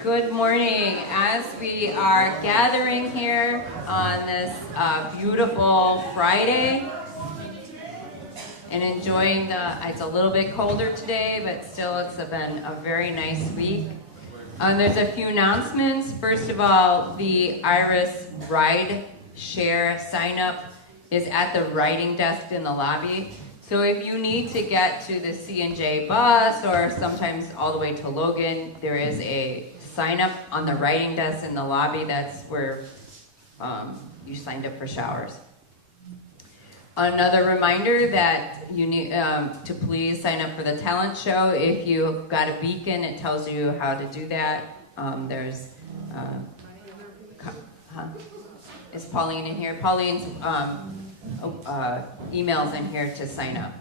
Good morning. As we are gathering here on this beautiful Friday and enjoying it's a little bit colder today, but still it's been a very nice week. There's a few announcements. First of all, the IRAS ride share sign up is at the writing desk in the lobby. So if you need to get to the C&J bus or sometimes all the way to Logan, there is a sign up on the writing desk in the lobby. That's where you signed up for showers. Another reminder that you need to please sign up for the talent show. If you've got a beacon, it tells you how to do that. There's is Pauline in here? Pauline's emails in here to sign up.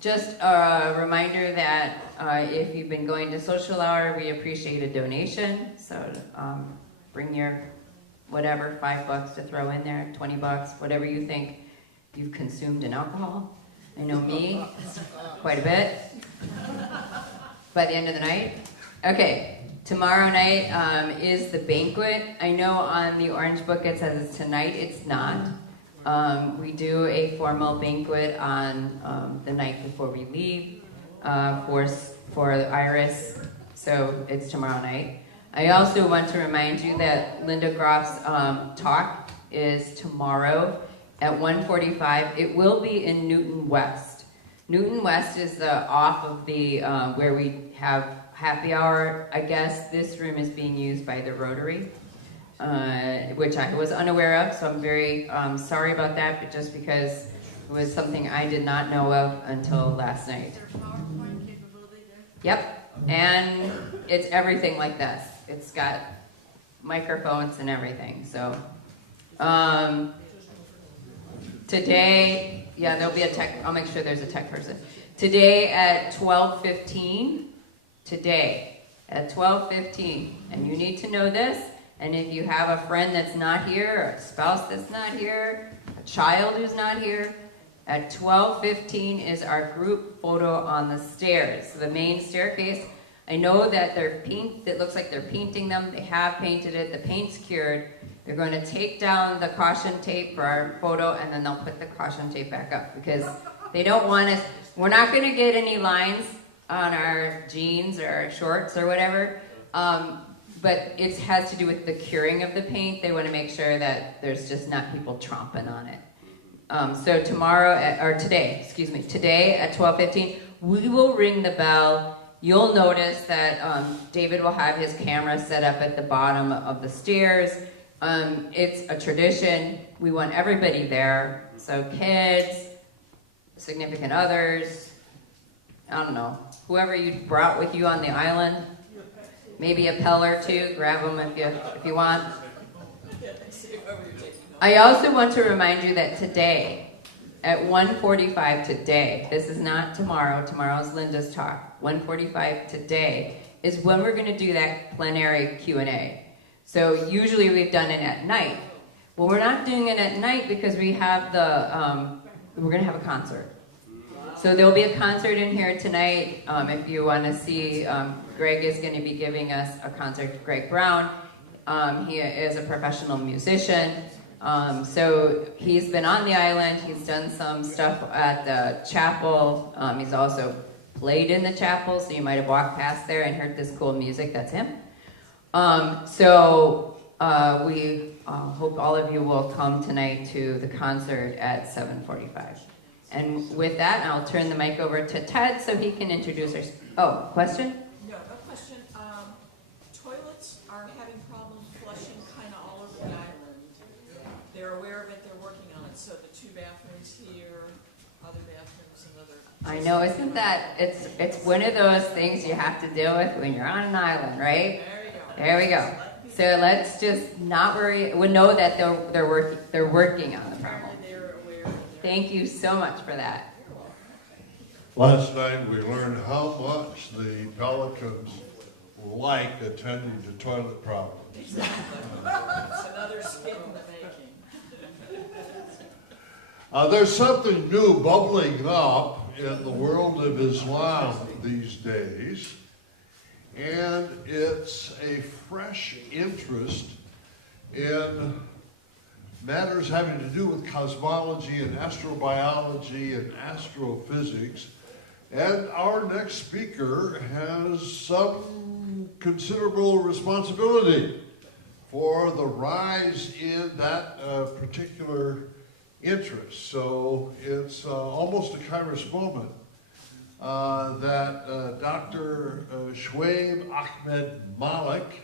Just a reminder that if you've been going to social hour, we appreciate a donation. So bring your whatever, $5 to throw in there, $20, whatever you think you've consumed in alcohol. I know me, quite a bit, by the end of the night. Okay, tomorrow night is the banquet. I know on the Orange Book it says it's tonight, it's not. We do a formal banquet on the night before we leave for the IRAS, so it's tomorrow night. I also want to remind you that Linda Groff's talk is tomorrow at 1:45. It will be in Newton West. Newton West is off of the where we have happy hour. I guess this room is being used by the Rotary, which I was unaware of, so I'm very sorry about that, but just because it was something I did not know of until last night. Yep, and it's everything like this. It's got microphones and everything. So today, yeah, there'll be a tech. I'll make sure there's a tech person. Today at 12:15. Today at 12:15, and you need to know this. And if you have a friend that's not here, or a spouse that's not here, a child who's not here, at 12:15 is our group photo on the stairs, the main staircase. I know that it looks like they're painting them. They have painted it. The paint's cured. They're going to take down the caution tape for our photo, and then they'll put the caution tape back up because they don't want us. We're not going to get any lines on our jeans or our shorts or whatever, but it has to do with the curing of the paint. They want to make sure that there's just not people tromping on it. So today at 12:15, we will ring the bell. You'll notice that David will have his camera set up at the bottom of the stairs. It's a tradition. We want everybody there. So kids, significant others, I don't know, whoever you brought with you on the island, maybe a Pell or two, grab them if you want. I also want to remind you that today, at 1:45 today, this is not tomorrow, tomorrow's Linda's talk, 1:45 today is when we're going to do that plenary Q&A. So usually we've done it at night. Well, we're not doing it at night because we have we're going to have a concert. So there'll be a concert in here tonight. If you want to see, Greg is going to be giving us a concert, Greg Brown. He is a professional musician. So he's been on the island. He's done some stuff at the chapel. He's also played in the chapel, so you might have walked past there and heard this cool music. That's him. We hope all of you will come tonight to the concert at 7:45. And with that, I'll turn the mic over to Ted so he can introduce us. Oh, question? No, a question. Toilets are having problems flushing kind of all over the island. They're aware of it, they're working on it. So the 2 bathrooms here, other bathrooms, and other... I know, isn't that, it's one of those things you have to deal with when you're on an island, right? There you go. There we go. So let's just not worry. We know that they're working on the problem. They're aware. Thank you so much for that. Last night we learned how much the Pelicans like attending to toilet problems. Exactly. It's another skit in the making. There's something new bubbling up in the world of Islam these days, and it's a fresh interest in matters having to do with cosmology and astrobiology and astrophysics. And our next speaker has some considerable responsibility for the rise in that particular interest. So it's almost a kairos moment that Dr. Shoaib Ahmed Malik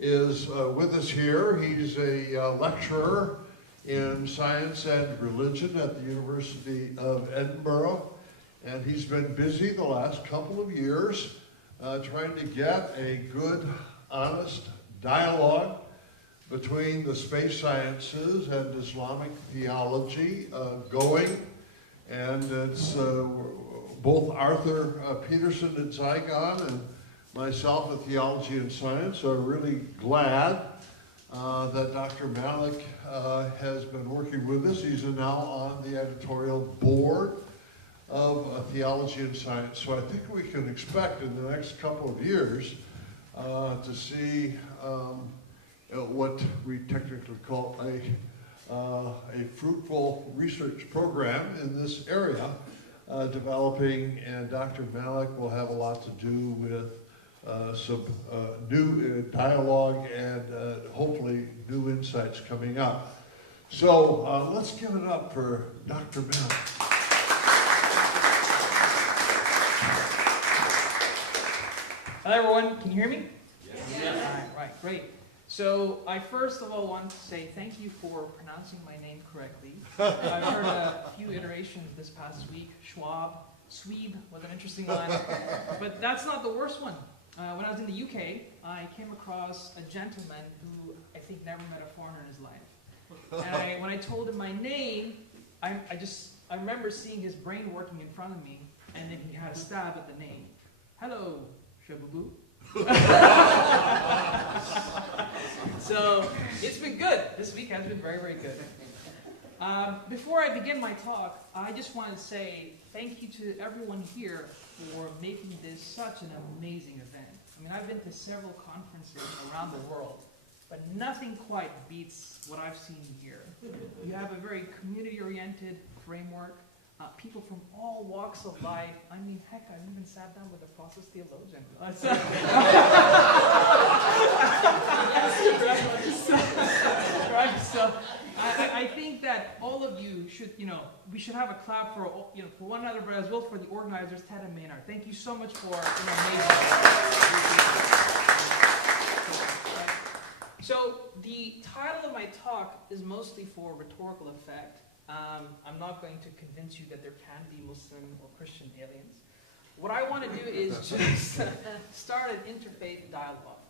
is with us here. He's a lecturer in science and religion at the University of Edinburgh, and he's been busy the last couple of years trying to get a good, honest dialogue between the space sciences and Islamic theology going. And it's both Arthur Peterson at Zygon and myself at Theology and Science are really glad that Dr. Malik has been working with us. He's now on the editorial board of Theology and Science. So I think we can expect in the next couple of years to see what we technically call a fruitful research program in this area developing, and Dr. Malik will have a lot to do with some new dialogue and hopefully new insights coming up. So let's give it up for Dr. Malik. Hello everyone, can you hear me? Yes. Right, great. So I first of all want to say thank you for pronouncing my name correctly. I've heard a few iterations this past week. Sweeb was an interesting one, but that's not the worst one. When I was in the UK, I came across a gentleman who I think never met a foreigner in his life. And when I told him my name, I remember seeing his brain working in front of me, and then he had a stab at the name. Hello, Shabubu. So it's been good. This week has been very, very good. Before I begin my talk, I just want to say thank you to everyone here for making this such an amazing event. I mean, I've been to several conferences around the world, but nothing quite beats what I've seen here. You have a very community-oriented framework. People from all walks of life. I mean, heck, I've even sat down with a process theologian. Right, so I think that all of you should, we should have a clap for, for one another, but as well for the organizers, Ted and Maynard. Thank you so much for amazing. So the title of my talk is mostly for rhetorical effect. I'm not going to convince you that there can be Muslim or Christian aliens. What I want to do is just start an interfaith dialogue.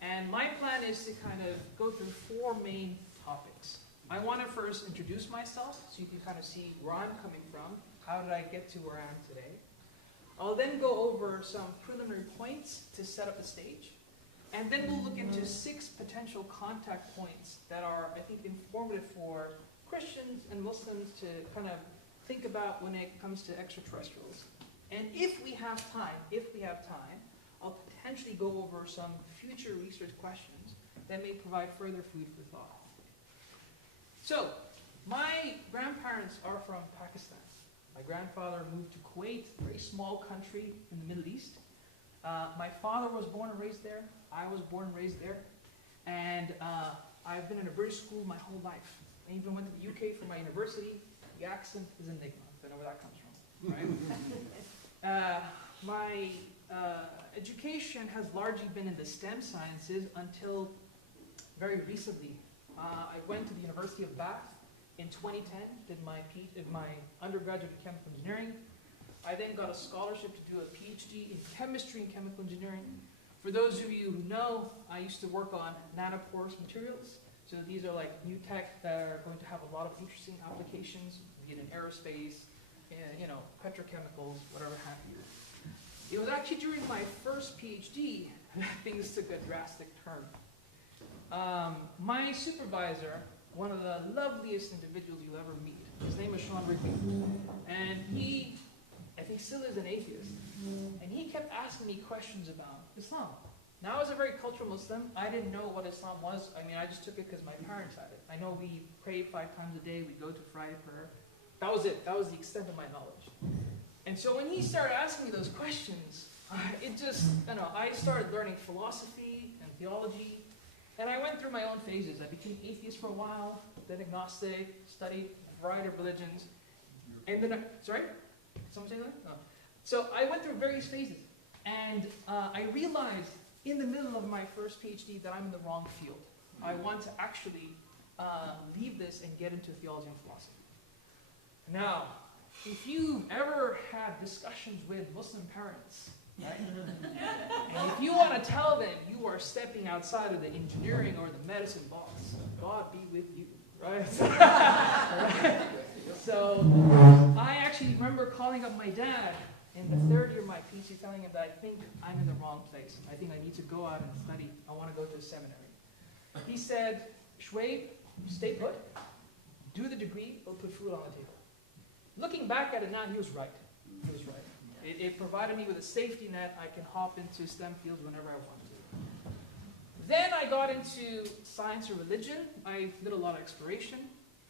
And my plan is to kind of go through four main topics. I want to first introduce myself so you can kind of see where I'm coming from. How did I get to where I am today? I'll then go over some preliminary points to set up the stage. And then we'll look into 6 potential contact points that are, I think, informative for Christians and Muslims to kind of think about when it comes to extraterrestrials. And if we have time, I'll potentially go over some future research questions that may provide further food for thought. So, my grandparents are from Pakistan. My grandfather moved to Kuwait, a very small country in the Middle East. My father was born and raised there. I was born and raised there. And I've been in a British school my whole life. I even went to the UK for my university. The accent is an enigma. I don't know where that comes from, right? My education has largely been in the STEM sciences until very recently. I went to the University of Bath in 2010, did my undergraduate in chemical engineering. I then got a scholarship to do a PhD in chemistry and chemical engineering. For those of you who know, I used to work on nanoporous materials. So these are like new tech that are going to have a lot of interesting applications, be it in aerospace, petrochemicals, whatever have you. It was actually during my first PhD that things took a drastic turn. My supervisor, one of the loveliest individuals you'll ever meet, his name is Sean Rigby, and he I think still is an atheist. And he kept asking me questions about Islam. Now, I was a very cultural Muslim. I didn't know what Islam was. I mean, I just took it because my parents had it. I know we pray 5 times a day. We go to Friday prayer. That was it. That was the extent of my knowledge. And so when he started asking me those questions, I started learning philosophy and theology. And I went through my own phases. I became atheist for a while, then agnostic, studied a variety of religions. And then, sorry? Someone say that? No. So I went through various phases. And I realized in the middle of my first PhD that I'm in the wrong field. I want to actually leave this and get into theology and philosophy. Now, if you've ever had discussions with Muslim parents, right? And if you want to tell them you are stepping outside of the engineering or the medicine box, God be with you, right? Right? So I actually remember calling up my dad in the 3rd year of my PhD, telling him that I think I'm in the wrong place. I think I need to go out and study. I want to go to a seminary. He said, Shoaib, stay put, do the degree, it'll put food on the table. Looking back at it now, he was right. He was right. It provided me with a safety net. I can hop into STEM fields whenever I want to. Then I got into science or religion. I did a lot of exploration.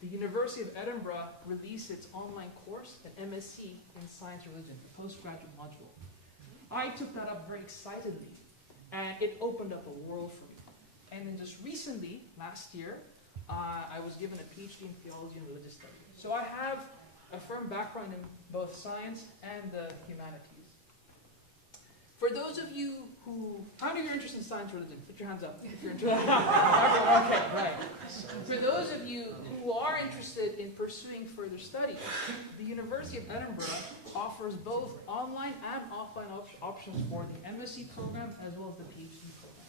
The University of Edinburgh released its online course, an MSc in Science and Religion, a postgraduate module. I took that up very excitedly, and it opened up a world for me. And then just recently, last year, I was given a PhD in theology and religious studies. So I have a firm background in both science and the humanities. For those of you who, how many of you are interested in science or religion? Put your hands up if you're interested. Okay, right. For those of you who are interested in pursuing further study, the University of Edinburgh offers both online and offline options for the MSc program as well as the PhD program.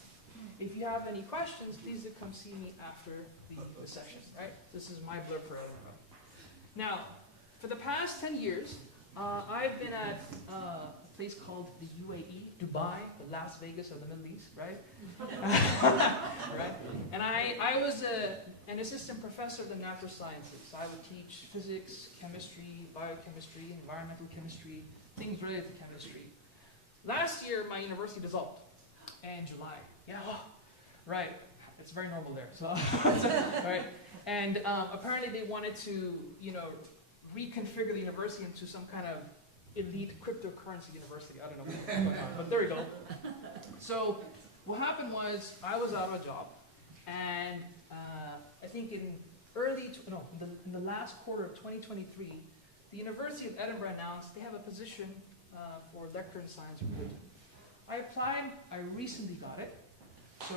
If you have any questions, please do come see me after the session. Right? This is my blurb for Edinburgh. Now, for the past 10 years, I've been at a place called the UAE, Dubai, the Las Vegas of the Middle East, right? Right? And I was an assistant professor of the natural sciences. I would teach physics, chemistry, biochemistry, environmental chemistry, things related to chemistry. Last year, my university dissolved in July. Yeah, right. It's very normal there. So, right? And apparently they wanted to, reconfigure the university into some kind of elite cryptocurrency university. I don't know what's going on, but there we go. So what happened was I was out of a job, and I think in the last quarter of 2023, the University of Edinburgh announced they have a position for lecturer in science and religion. I applied. I recently got it. So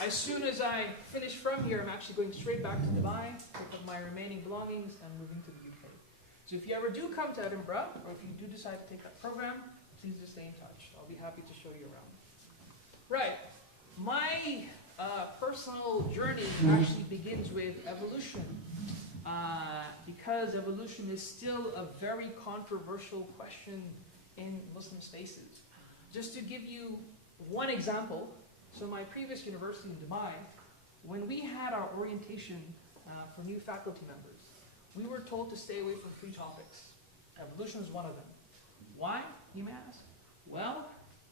as soon as I finish from here, I'm actually going straight back to Dubai, pick up my remaining belongings, and moving to the UK. So if you ever do come to Edinburgh, or if you do decide to take that program, please just stay in touch. I'll be happy to show you around. Right. My personal journey actually begins with evolution, because evolution is still a very controversial question in Muslim spaces. Just to give you one example, so my previous university in Dubai, when we had our orientation for new faculty members, we were told to stay away from 3 topics. Evolution is one of them. Why, you may ask? Well,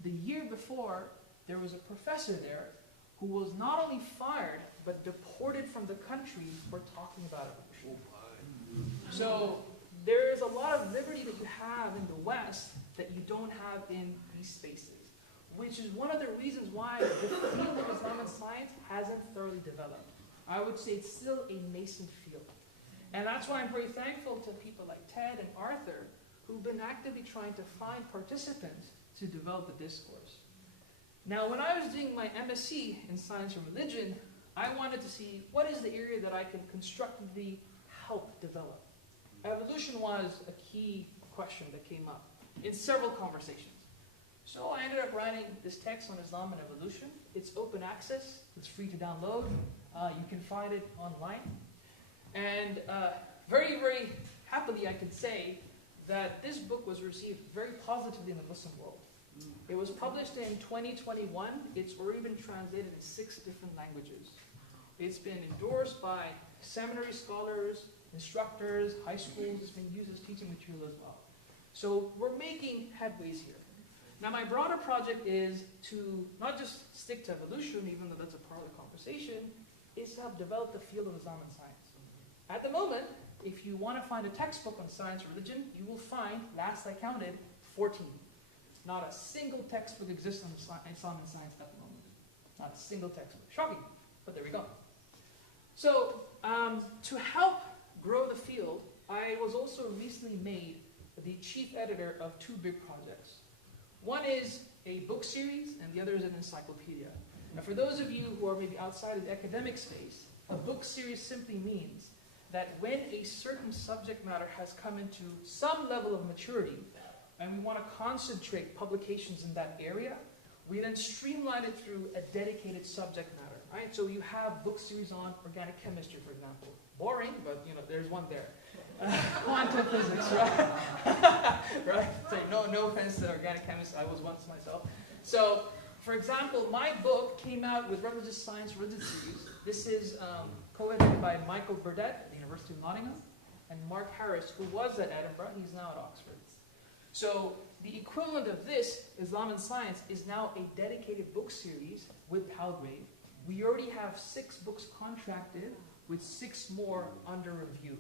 the year before, there was a professor there who was not only fired, but deported from the country for talking about evolution. So there is a lot of liberty that you have in the West that you don't have in these spaces, which is one of the reasons why the field of Islamic science hasn't thoroughly developed. I would say it's still a nascent field. And that's why I'm very thankful to people like Ted and Arthur, who've been actively trying to find participants to develop the discourse. Now, when I was doing my MSc in science and religion, I wanted to see what is the area that I can constructively help develop. Evolution was a key question that came up in several conversations. So I ended up writing this text on Islam and evolution. It's open access. It's free to download. You can find it online. And very, very happily I can say that this book was received very positively in the Muslim world. It was published in 2021. It's already been translated in 6 different languages. It's been endorsed by seminary scholars, instructors, high schools. It's been used as teaching material as well. So we're making headways here. Now my broader project is to not just stick to evolution, even though that's a part of the conversation, is to help develop the field of Islam and science. At the moment, if you want to find a textbook on science or religion, you will find, last I counted, 14. Not a single textbook exists on Islam and science at the moment. Not a single textbook. Shocking, but there we go. So, to help grow the field, I was also recently made the chief editor of two big projects. One is a book series, and the other is an encyclopedia. Now, for those of you who are maybe outside of the academic space, a book series simply means that when a certain subject matter has come into some level of maturity, and we want to concentrate publications in that area, we then streamline it through a dedicated subject matter, right? So you have book series on organic chemistry, for example. Boring, but you know, there's one there. Quantum physics, right? Right? So no offense to organic chemists, I was once myself. So, for example, my book came out with Religious Science Religious Series. This is co-edited by Michael Burdett at the University of Nottingham, and Mark Harris, who was at Edinburgh, he's now at Oxford. So the equivalent of this, Islam and Science, is now a dedicated book series with Palgrave. We already have 6 books contracted with 6 more under review.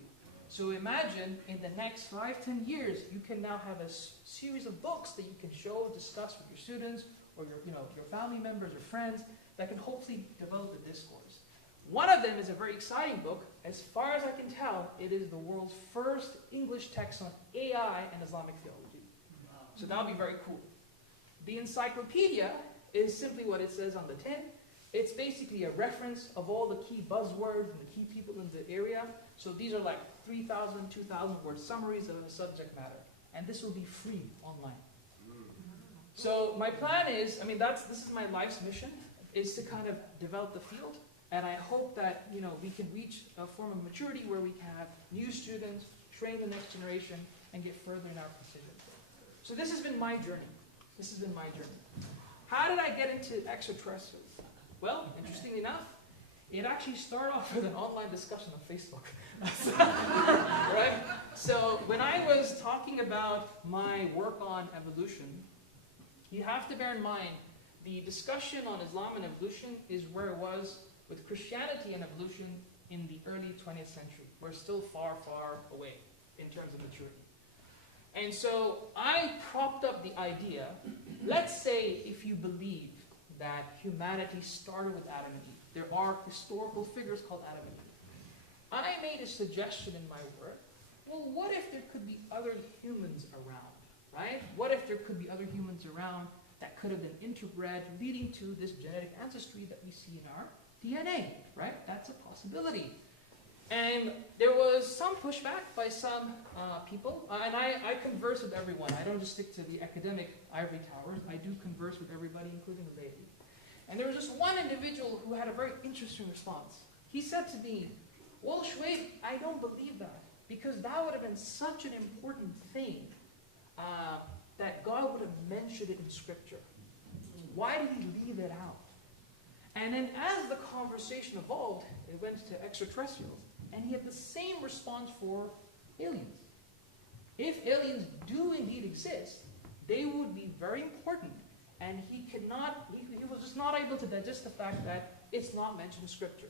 So imagine in the next 5-10 years, you can now have a series of books that you can show, discuss with your students or your family members or friends that can hopefully develop a discourse. One of them is a very exciting book. As far as I can tell, it is the world's first English text on AI and Islamic theology. So that would be very cool. The encyclopedia is simply what it says on the tin. It's basically a reference of all the key buzzwords and the key people in the area. So these are like 3,000, 2,000 word summaries of the subject matter. And this will be free online. So my plan is, this is my life's mission, is to kind of develop the field. And I hope that, we can reach a form of maturity where we can have new students, train the next generation, and get further in our precision. So this has been my journey. This has been my journey. How did I get into extraterrestrials? Well, interestingly enough, it actually started off with an online discussion on Facebook. Right? So when I was talking about my work on evolution, you have to bear in mind the discussion on Islam and evolution is where it was with Christianity and evolution in the early 20th century. We're still far, far away in terms of maturity. And so I propped up the idea, let's say if you believe that humanity started with Adam and Eve. There are historical figures called Adam and Eve. I made a suggestion in my work, well, what if there could be other humans around, right? What if there could be other humans around that could have been interbred, leading to this genetic ancestry that we see in our DNA, right? That's a possibility. And there was some pushback by some people, and I converse with everyone. I don't just stick to the academic ivory towers. I do converse with everybody, including the lady. And there was just one individual who had a very interesting response. He said to me, well, Shoaib, I don't believe that, because that would have been such an important thing that God would have mentioned it in Scripture. Why did he leave it out? And then as the conversation evolved, it went to extraterrestrials. And he had the same response for aliens. If aliens do indeed exist, they would be very important. And he was just not able to digest the fact that it's not mentioned in Scripture.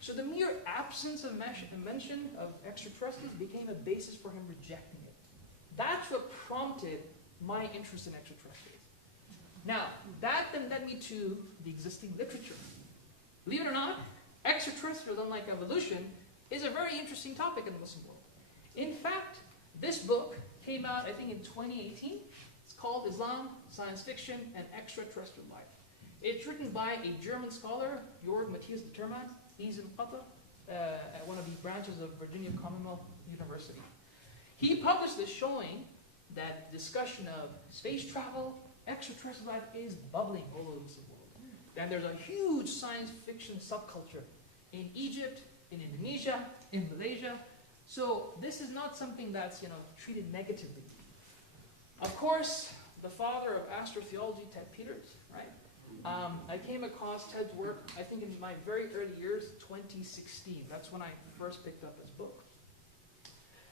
So the mere absence of mention of extraterrestrials became a basis for him rejecting it. That's what prompted my interest in extraterrestrials. Now, that then led me to the existing literature. Believe it or not, extraterrestrials, unlike evolution, is a very interesting topic in the Muslim world. In fact, this book came out, I think, in 2018. It's called Islam, Science Fiction, and Extraterrestrial Life. It's written by a German scholar, Jörg Matthias Determann. He's in Qatar, at one of the branches of Virginia Commonwealth University. He published this showing that discussion of space travel, extraterrestrial life is bubbling all over the Muslim world. And there's a huge science fiction subculture in Egypt, in Indonesia, in Malaysia. So this is not something that's treated negatively. Of course, the father of astrotheology, Ted Peters, right? I came across Ted's work, I think in my very early years, 2016. That's when I first picked up his book.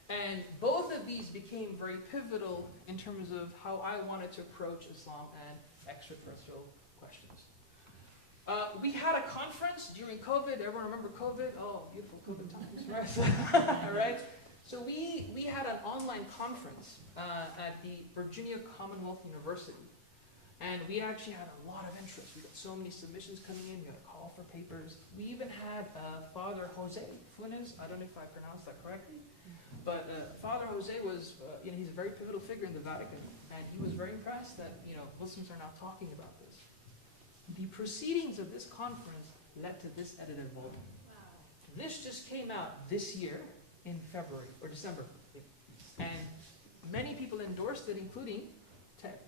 And both of these became very pivotal in terms of how I wanted to approach Islam and extraterrestrial questions. We had a conference during COVID. Everyone remember COVID? Oh, beautiful COVID times, right? All right. So we had an online conference at the Virginia Commonwealth University. And we actually had a lot of interest. We got so many submissions coming in. We had a call for papers. We even had Father Jose Funes. I don't know if I pronounced that correctly. But Father Jose was, he's a very pivotal figure in the Vatican. And he was very impressed that, Muslims are now talking about this. The proceedings of this conference led to this edited volume. Wow. This just came out this year in February or December. And many people endorsed it, including Ted.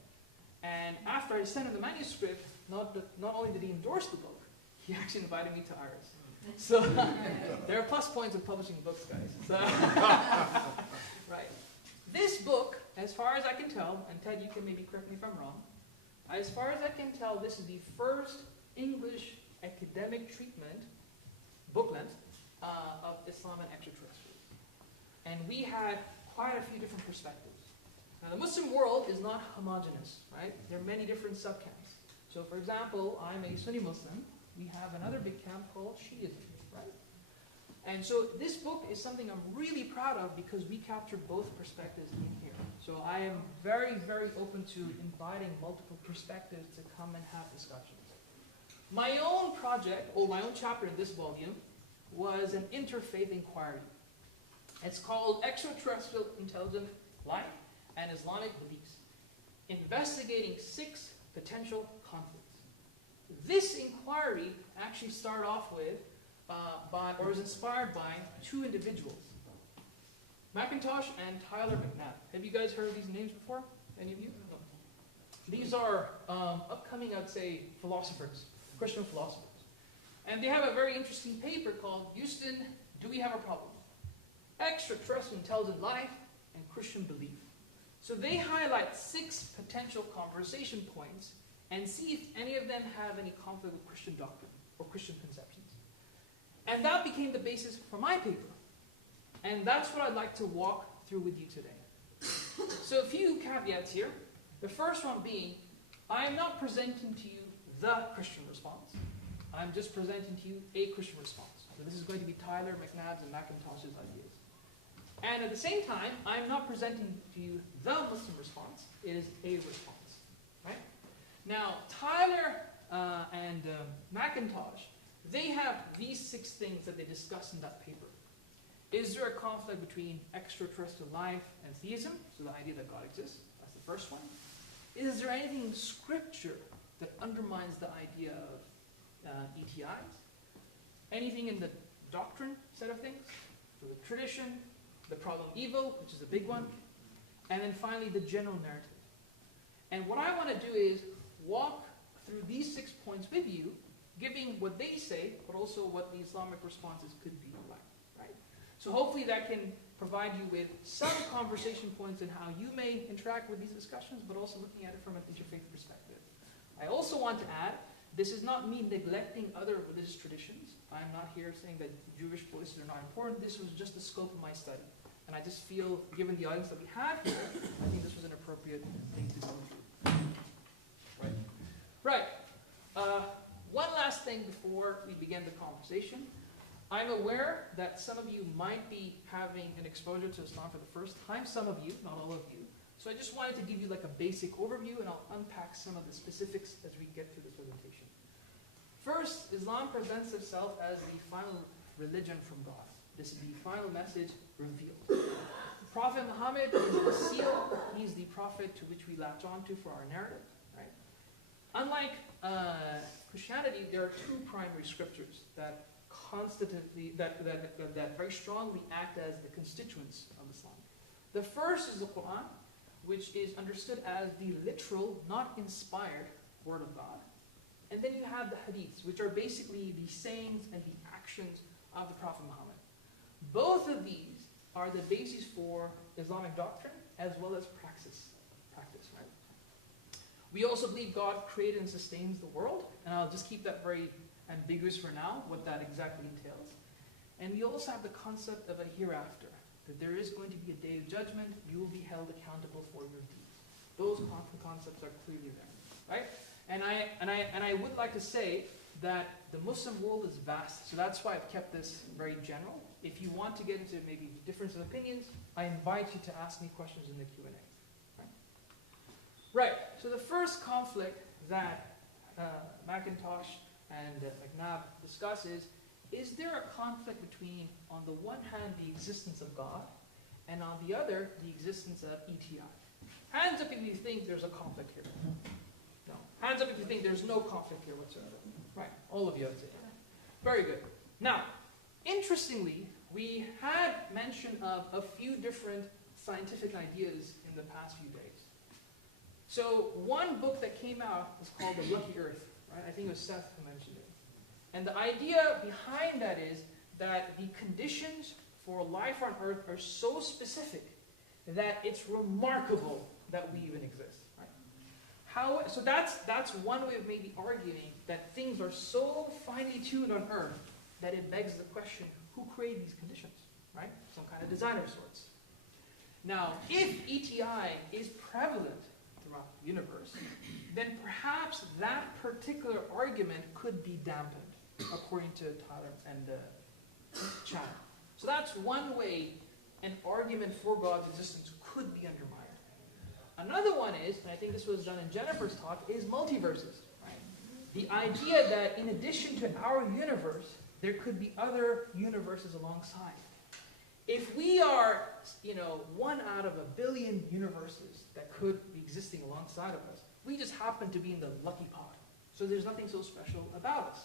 And after I sent him the manuscript, not only did he endorse the book, he actually invited me to IRAS. So there are plus points of publishing books, guys. So, right. This book, as far as I can tell, and Ted, you can maybe correct me if I'm wrong, as far as I can tell, this is the first English academic treatment, booklet, of Islam and extraterrestrials. And we had quite a few different perspectives. Now, the Muslim world is not homogeneous, right? There are many different subcamps. So, for example, I'm a Sunni Muslim. We have another big camp called Shiism, right? And so this book is something I'm really proud of because we capture both perspectives in here. So I am very, very open to inviting multiple perspectives to come and have discussions. My own project, or my own chapter in this volume, was an interfaith inquiry. It's called Extraterrestrial Intelligent Life and Islamic Beliefs, investigating 6 potential conflicts. This inquiry actually started off with, was inspired by 2 individuals, McIntosh and Tyler McNabb. Have you guys heard of these names before? Any of you? No. These are upcoming, I'd say, philosophers, Christian philosophers. And they have a very interesting paper called Houston, Do We Have a Problem? Extraterrestrial Intelligent Life and Christian Belief. So they highlight 6 potential conversation points and see if any of them have any conflict with Christian doctrine or Christian conceptions. And that became the basis for my paper. And that's what I'd like to walk through with you today. So a few caveats here. The first one being, I am not presenting to you the Christian response. I'm just presenting to you a Christian response. So this is going to be Tyler, McNabb's, and McIntosh's ideas. And at the same time, I'm not presenting to you the Muslim response. It is a response. Right? Now, Tyler and McIntosh, they have these 6 things that they discuss in that paper. Is there a conflict between extraterrestrial life and theism? So the idea that God exists. That's the first one. Is there anything in Scripture that undermines the idea of ETIs? Anything in the doctrine set of things? So the tradition, the problem of evil, which is a big one. And then finally, the general narrative. And what I want to do is walk through these 6 points with you, giving what they say, but also what the Islamic responses could be like. Right? So hopefully that can provide you with some conversation points in how you may interact with these discussions, but also looking at it from an interfaith perspective. I also want to add, this is not me neglecting other religious traditions. I'm not here saying that Jewish voices are not important. This was just the scope of my study. And I just feel, given the audience that we have here, I think this was an appropriate thing to go through. Right. One last thing before we begin the conversation. I'm aware that some of you might be having an exposure to Islam for the first time. Some of you, not all of you. So I just wanted to give you like a basic overview, and I'll unpack some of the specifics as we get through the presentation. First, Islam presents itself as the final religion from God. This is the final message revealed. Prophet Muhammad is the seal. He's the prophet to which we latch on to for our narrative. Right? Unlike Christianity, there are 2 primary scriptures that that very strongly act as the constituents of Islam. The first is the Quran, which is understood as the literal, not inspired word of God. And then you have the hadiths, which are basically the sayings and the actions of the Prophet Muhammad. Both of these are the basis for Islamic doctrine as well as practice, right? We also believe God created and sustains the world, and I'll just keep that very ambiguous for now, what that exactly entails. And we also have the concept of a hereafter, that there is going to be a day of judgment, you will be held accountable for your deeds. Those concepts are clearly there, right? And I would like to say that the Muslim world is vast, so that's why I've kept this very general. If you want to get into maybe difference of opinions, I invite you to ask me questions in the Q&A. Right, so the first conflict that McIntosh and McNabb discuss is there a conflict between, on the one hand, the existence of God, and on the other, the existence of ETI? Hands up if you think there's a conflict here. No. Hands up if you think there's no conflict here whatsoever. Right, all of you would say that. Very good. Now, interestingly, we had mention of a few different scientific ideas in the past few days. So one book that came out was called The Lucky Earth, right? I think it was Seth who mentioned it. And the idea behind that is that the conditions for life on Earth are so specific that it's remarkable that we even exist. Right? So that's one way of maybe arguing that things are so finely tuned on Earth that it begs the question, who created these conditions? Right? Some kind of designer of sorts. Now, if ETI is prevalent throughout the universe, then perhaps that particular argument could be dampened, according to Tyler and Chan. So that's one way an argument for God's existence could be undermined. Another one is, and I think this was done in Jennifer's talk, is multiverses. Right? The idea that in addition to our universe, there could be other universes alongside. If we are, one out of a billion universes that could be existing alongside of us, we just happen to be in the lucky pot. So there's nothing so special about us.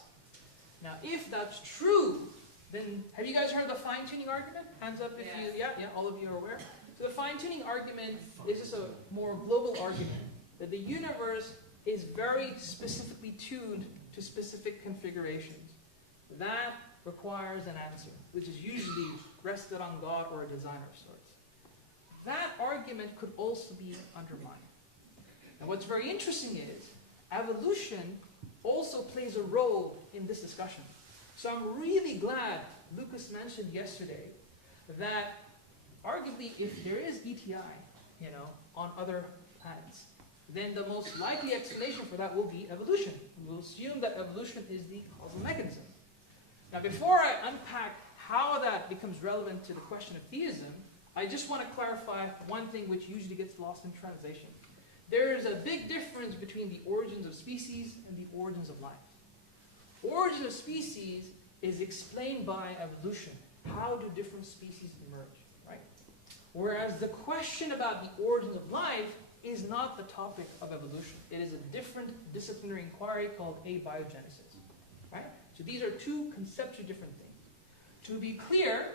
Now, if that's true, then have you guys heard the fine-tuning argument? Hands up if you, yeah, all of you are aware. So the fine-tuning argument is just a more global argument, that the universe is very specifically tuned to specific configurations. That requires an answer, which is usually rested on God or a designer of sorts. That argument could also be undermined. And what's very interesting is, evolution also plays a role in this discussion. So I'm really glad Lucas mentioned yesterday that arguably if there is ETI, on other planets, then the most likely explanation for that will be evolution. We'll assume that evolution is the causal mechanism. Now before I unpack how that becomes relevant to the question of theism, I just want to clarify one thing which usually gets lost in translation. There is a big difference between the origins of species and the origins of life. Origin of species is explained by evolution. How do different species emerge, right? Whereas the question about the origins of life is not the topic of evolution. It is a different disciplinary inquiry called abiogenesis, right? So these are two conceptually different things. To be clear,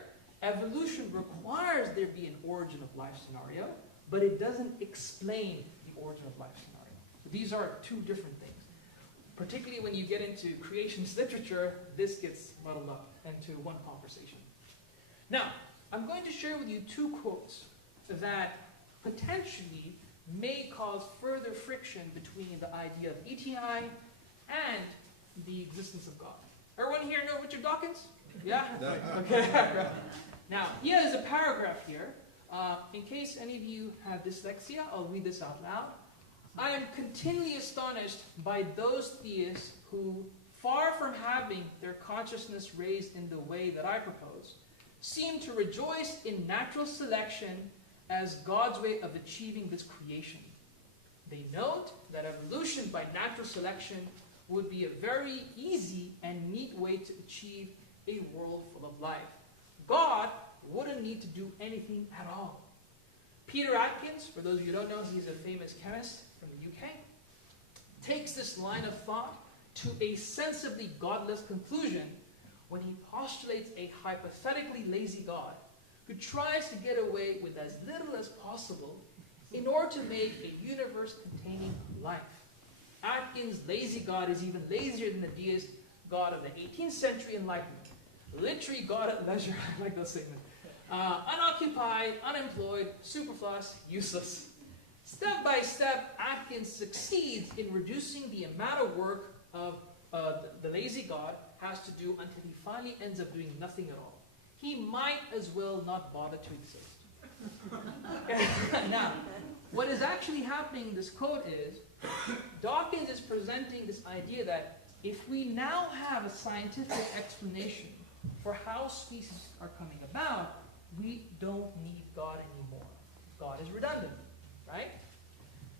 evolution requires there be an origin of life scenario, but it doesn't explain the origin of life scenario. These are two different things. Particularly when you get into creationist literature, this gets muddled up into one conversation. Now, I'm going to share with you two quotes that potentially may cause further friction between the idea of ETI and the existence of God. Everyone here know Richard Dawkins? Yeah? No. Okay. Now, he has a paragraph here. In case any of you have dyslexia, I'll read this out loud. I am continually astonished by those theists who, far from having their consciousness raised in the way that I propose, seem to rejoice in natural selection as God's way of achieving this creation. They note that evolution by natural selection would be a very easy and neat way to achieve a world full of life. God wouldn't need to do anything at all. Peter Atkins, for those of you who don't know, he's a famous chemist from the UK, takes this line of thought to a sensibly godless conclusion when he postulates a hypothetically lazy God who tries to get away with as little as possible in order to make a universe containing life. Atkins' lazy God is even lazier than the deist God of the 18th century Enlightenment. Literally God at leisure, I like those statements. Unoccupied, unemployed, superfluous, useless. Step by step, Atkins succeeds in reducing the amount of work of the lazy God has to do until he finally ends up doing nothing at all. he might as well not bother to exist. Now, what is actually happening in this quote is, Dawkins is presenting this idea that if we now have a scientific explanation for how species are coming about, we don't need God anymore. God is redundant, right?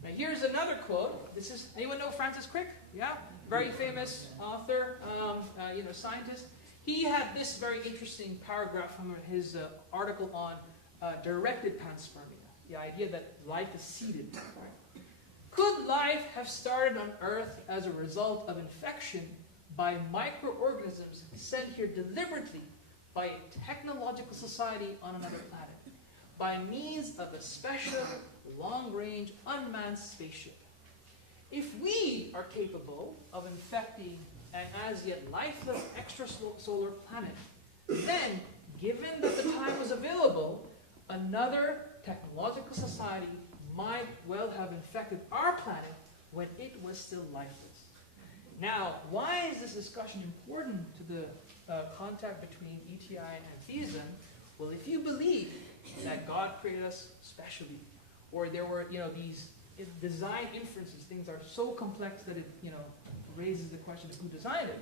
Now here's another quote. This is, anyone know Francis Crick? Yeah? Very famous author, scientist. He had this very interesting paragraph from his article on directed panspermia, the idea that life is seeded. Right? Could life have started on Earth as a result of infection by microorganisms sent here deliberately by a technological society on another planet, by means of a special, long-range, unmanned spaceship? If we are capable of infecting an as yet lifeless extrasolar planet, then, given that the time was available, another technological society might well have infected our planet when it was still lifeless. Now, why is this discussion important to the contact between ETI and theism? Well, if you believe that God created us specially, or there were, these design inferences, things are so complex that it, raises the question of who designed it,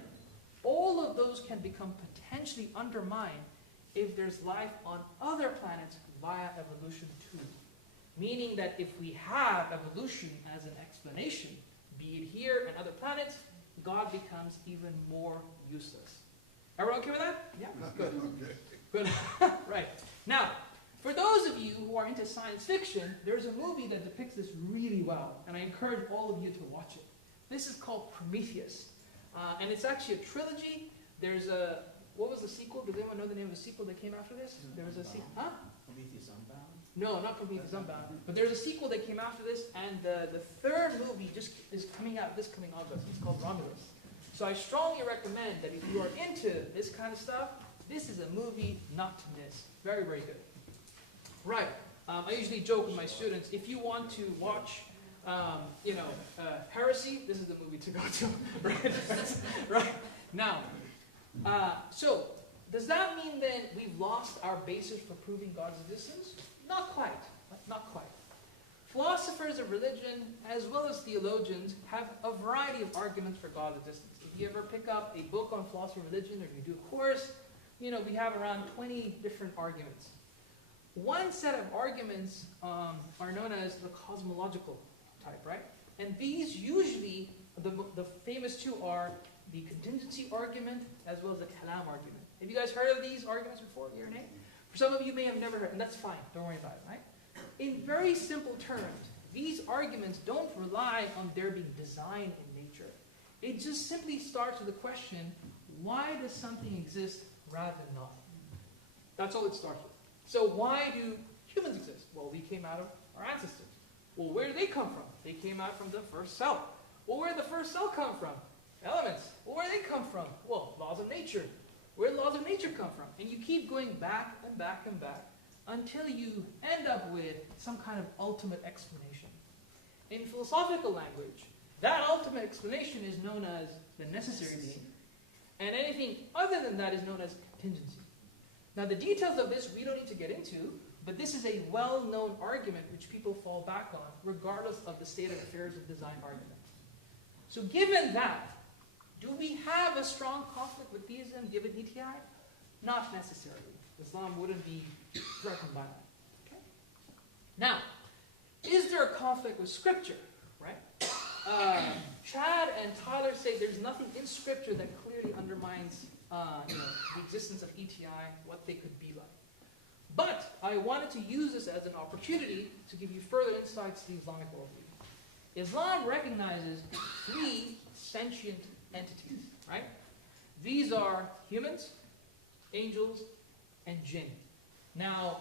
all of those can become potentially undermined if there's life on other planets via evolution too. Meaning that if we have evolution as an explanation, be it here and other planets, God becomes even more useless. Everyone okay with that? Yeah? Good. Good. Right. Now, for those of you who are into science fiction, there's a movie that depicts this really well, and I encourage all of you to watch it. This is called Prometheus, and it's actually a trilogy. There's a, what was the sequel? Does anyone know the name of the sequel that came after this? There was a sequel, huh? Prometheus Unbound? No, not Prometheus Unbound, but there's a sequel that came after this, and the third movie just is coming out this coming August. It's called Romulus. So I strongly recommend that if you are into this kind of stuff, this is a movie not to miss. Very, very good. Right. I usually joke with my students, if you want to watch, heresy, this is the movie to go to. Right? Right. Now, so does that mean then we've lost our basis for proving God's existence? Not quite. Not quite. Philosophers of religion, as well as theologians, have a variety of arguments for God's existence. If you ever pick up a book on philosophy of religion, or you do a course, we have around 20 different arguments. One set of arguments are known as the cosmological type, right? And these usually, the famous two are the contingency argument as well as the kalam argument. Have you guys heard of these arguments before, yeah or nay? For some of you may have never heard, and that's fine, don't worry about it, right? In very simple terms, these arguments don't rely on there being design in nature. It just simply starts with the question, why does something exist rather than not? That's all it starts with. So why do humans exist? Well, we came out of our ancestors. Well, where did they come from? They came out from the first cell. Well, where did the first cell come from? Elements. Well, where did they come from? Well, laws of nature. Where did laws of nature come from? And you keep going back and back and back until you end up with some kind of ultimate explanation. In philosophical language, that ultimate explanation is known as the necessary being, and anything other than that is known as contingency. Now, the details of this we don't need to get into, but this is a well-known argument which people fall back on, regardless of the state of affairs of design argument. So given that, do we have a strong conflict with theism given ETI? Not necessarily. Islam wouldn't be threatened by that. Okay? Now, is there a conflict with Scripture? Right? Chad and Tyler say there's nothing in Scripture that clearly undermines the existence of ETI, what they could be like. But I wanted to use this as an opportunity to give you further insights to the Islamic worldview. Islam recognizes 3 sentient entities, right? These are humans, angels, and jinn. Now,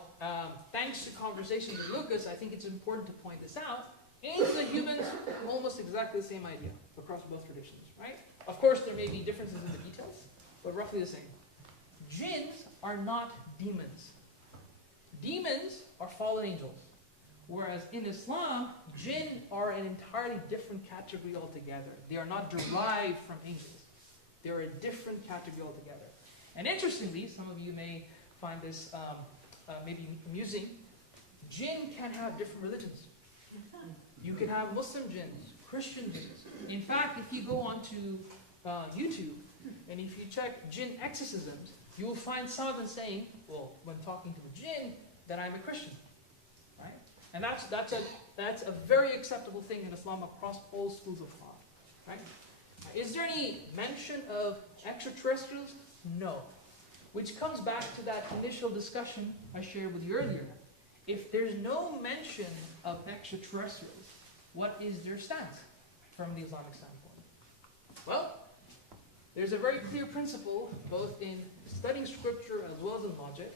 thanks to conversations with Lucas, I think it's important to point this out. Angels and humans, almost exactly the same idea across both traditions, right? Of course, there may be differences in the details, but roughly the same. Jinns are not demons. Demons are fallen angels. Whereas in Islam, jinn are an entirely different category altogether. They are not derived from angels. They're a different category altogether. And interestingly, some of you may find this maybe amusing. Jinn can have different religions. You can have Muslim jinns, Christian jinns. In fact, if you go onto YouTube, and if you check jinn exorcisms, you will find some of them saying, well, when talking to the jinn, that I'm a Christian. Right? And that's a very acceptable thing in Islam across all schools of thought. Right? Is there any mention of extraterrestrials? No. Which comes back to that initial discussion I shared with you earlier. If there's no mention of extraterrestrials, what is their stance from the Islamic standpoint? Well, there's a very clear principle, both in studying scripture as well as in logic.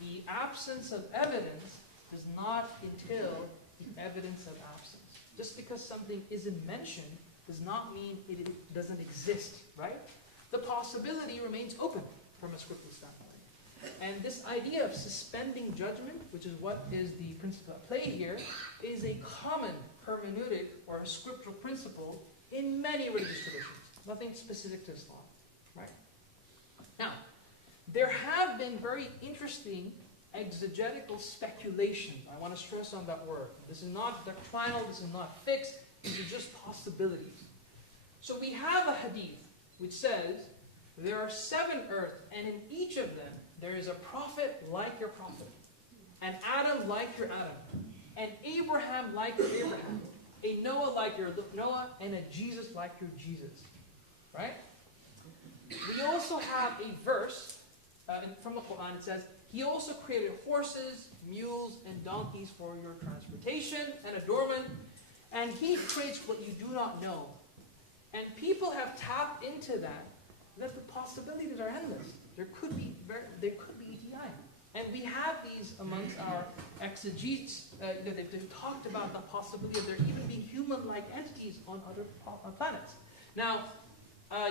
The absence of evidence does not entail the evidence of absence. Just because something isn't mentioned does not mean it doesn't exist, right? The possibility remains open from a scriptural standpoint. And this idea of suspending judgment, which is what is the principle at play here, is a common hermeneutic or a scriptural principle in many religious traditions. Nothing specific to Islam, right? Now, there have been very interesting exegetical speculation. I want to stress on that word. This is not doctrinal, this is not fixed, these are just possibilities. So we have a hadith which says there are 7 earths, and in each of them there is a prophet like your prophet, an Adam like your Adam, an Abraham like your Abraham, a Noah like your Noah, and a Jesus like your Jesus. Right? We also have a verse from the Quran. It says, He also created horses, mules, and donkeys for your transportation and adornment, and He creates what you do not know. And people have tapped into that the possibilities are endless. There could be ETI. And we have these amongst our exegetes. They've talked about the possibility of there even being human-like entities on other planets. Now,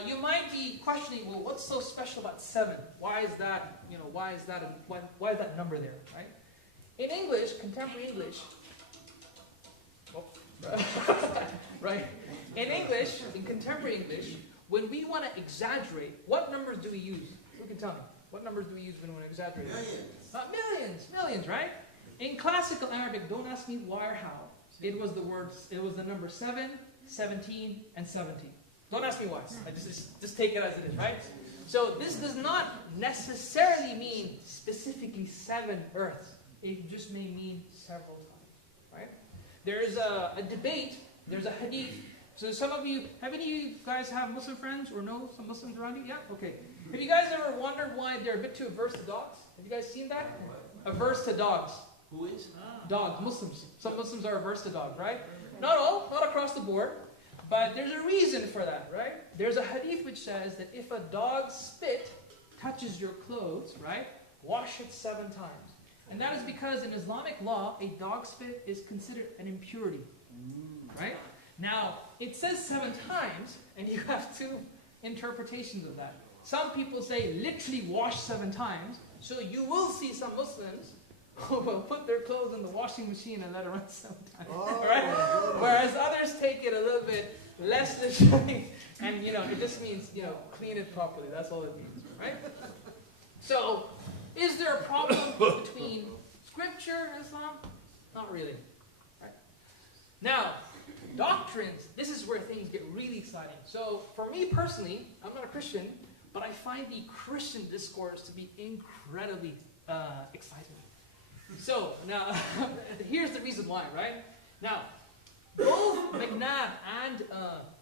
you might be questioning, well, what's so special about 7? Why is that? Why is that number there? Right? In English, contemporary English. Right? In contemporary English, when we want to exaggerate, what numbers do we use? Who can tell me? What numbers do we use when we want to exaggerate? Millions, right? In classical Arabic, don't ask me why or how. It was the number 7, 17, and 17. Don't ask me why. I just take it as it is, right? So this does not necessarily mean specifically 7 earths. It just may mean several times, right? There's a debate. There's a hadith. So some of you, have any of you guys have Muslim friends or know some Muslims around you? Yeah? Okay. Have you guys ever wondered why they're a bit too averse to dogs? Have you guys seen that? Averse to dogs. Who is? Dogs, Muslims. Some Muslims are averse to dogs, right? Not all, not across the board. But there's a reason for that, right? There's a hadith which says that if a dog's spit touches your clothes, right, wash it 7 times. And that is because in Islamic law, a dog spit is considered an impurity, right? Now, it says 7 times, and you have 2 interpretations of that. Some people say literally wash 7 times, so you will see some Muslims who will put their clothes in the washing machine and let it run 7 times, right? Whereas others take it a little bit less literally, and it just means clean it properly. That's all it means, right? So, is there a problem between Scripture and Islam? Not really, right? Now, doctrines. This is where things get really exciting. So, for me personally, I'm not a Christian, but I find the Christian discourse to be incredibly exciting. So, now, here's the reason why, right? Now, both McNabb and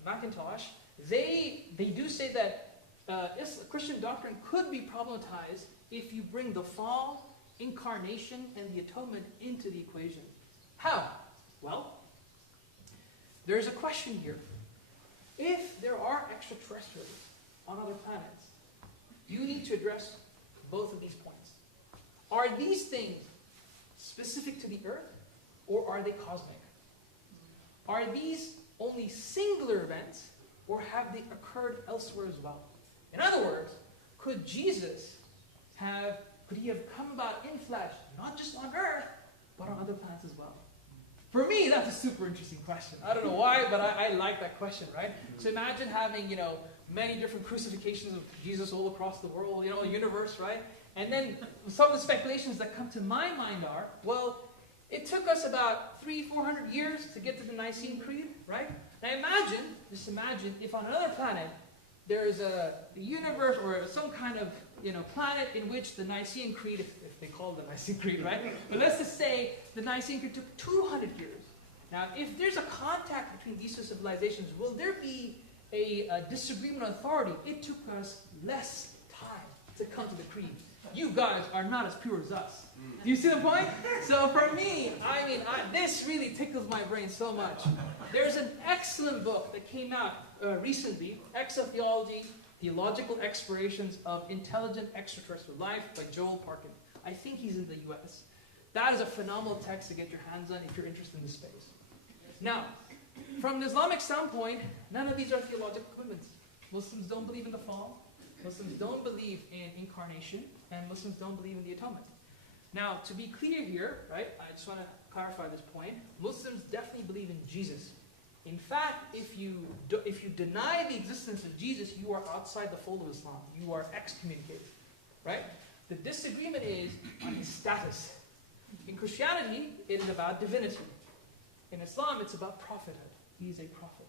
McIntosh, they do say that Christian doctrine could be problematized if you bring the fall, incarnation, and the atonement into the equation. How? Well, there's a question here. If there are extraterrestrials on other planets, you need to address both of these points. Are these things specific to the Earth, or are they cosmic? Are these only singular events, or have they occurred elsewhere as well? In other words, could Jesus have come about in flesh, not just on Earth, but on other planets as well? For me, that's a super interesting question. I don't know why, but I like that question, right? So imagine having, many different crucifixions of Jesus all across the world, universe, right? And then some of the speculations that come to my mind are, well, it took us about 300-400 years to get to the Nicene Creed, right? Now imagine, just imagine, if on another planet there's the universe or some kind of planet in which the Nicene Creed, if they call it the Nicene Creed, right? But let's just say the Nicene Creed took 200 years. Now, if there's a contact between these two civilizations, will there be a disagreement on authority? It took us less time to come to the creed. You guys are not as pure as us. Do you see the point? So for me, this really tickles my brain so much. There's an excellent book that came out recently, Exotheology, Theological Explorations of Intelligent Extraterrestrial Life by Joel Parkin. I think he's in the US. That is a phenomenal text to get your hands on if you're interested in the space. Now, from an Islamic standpoint, none of these are theological commitments. Muslims don't believe in the fall. Muslims don't believe in incarnation. And Muslims don't believe in the atonement. Now, to be clear here, right, I just want to clarify this point. Muslims definitely believe in Jesus. In fact, if you deny the existence of Jesus, you are outside the fold of Islam. You are excommunicated, right? The disagreement is on his status. In Christianity, it is about divinity. In Islam, it's about prophethood. He is a prophet.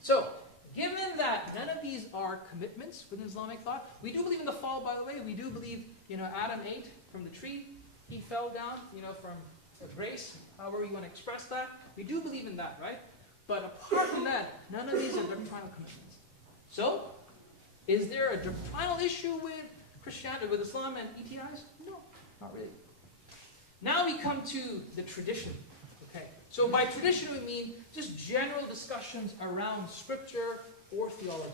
So, given that none of these are commitments within Islamic thought, we do believe in the fall, by the way. We do believe, Adam ate from the tree. He fell down, from grace, however you want to express that. We do believe in that, right? But apart from that, none of these are doctrinal commitments. So, is there a doctrinal issue with Christianity, with Islam and ETIs? No, not really. Now we come to the tradition. Okay, so by tradition we mean just general discussions around scripture or theology.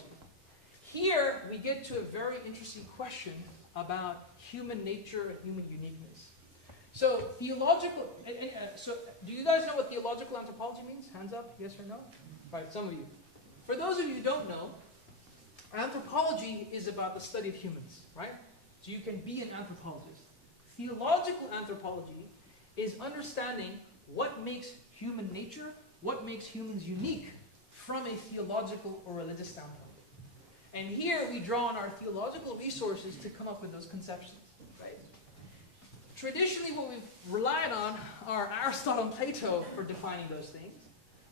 Here we get to a very interesting question about human nature and human uniqueness. So theological, so do you guys know what theological anthropology means? Hands up, yes or no? Right, some of you. For those of you who don't know, anthropology is about the study of humans, right? So you can be an anthropologist. Theological anthropology is understanding what makes human nature, what makes humans unique from a theological or religious standpoint. And here we draw on our theological resources to come up with those conceptions. Right? Traditionally, what we've relied on are Aristotle and Plato for defining those things.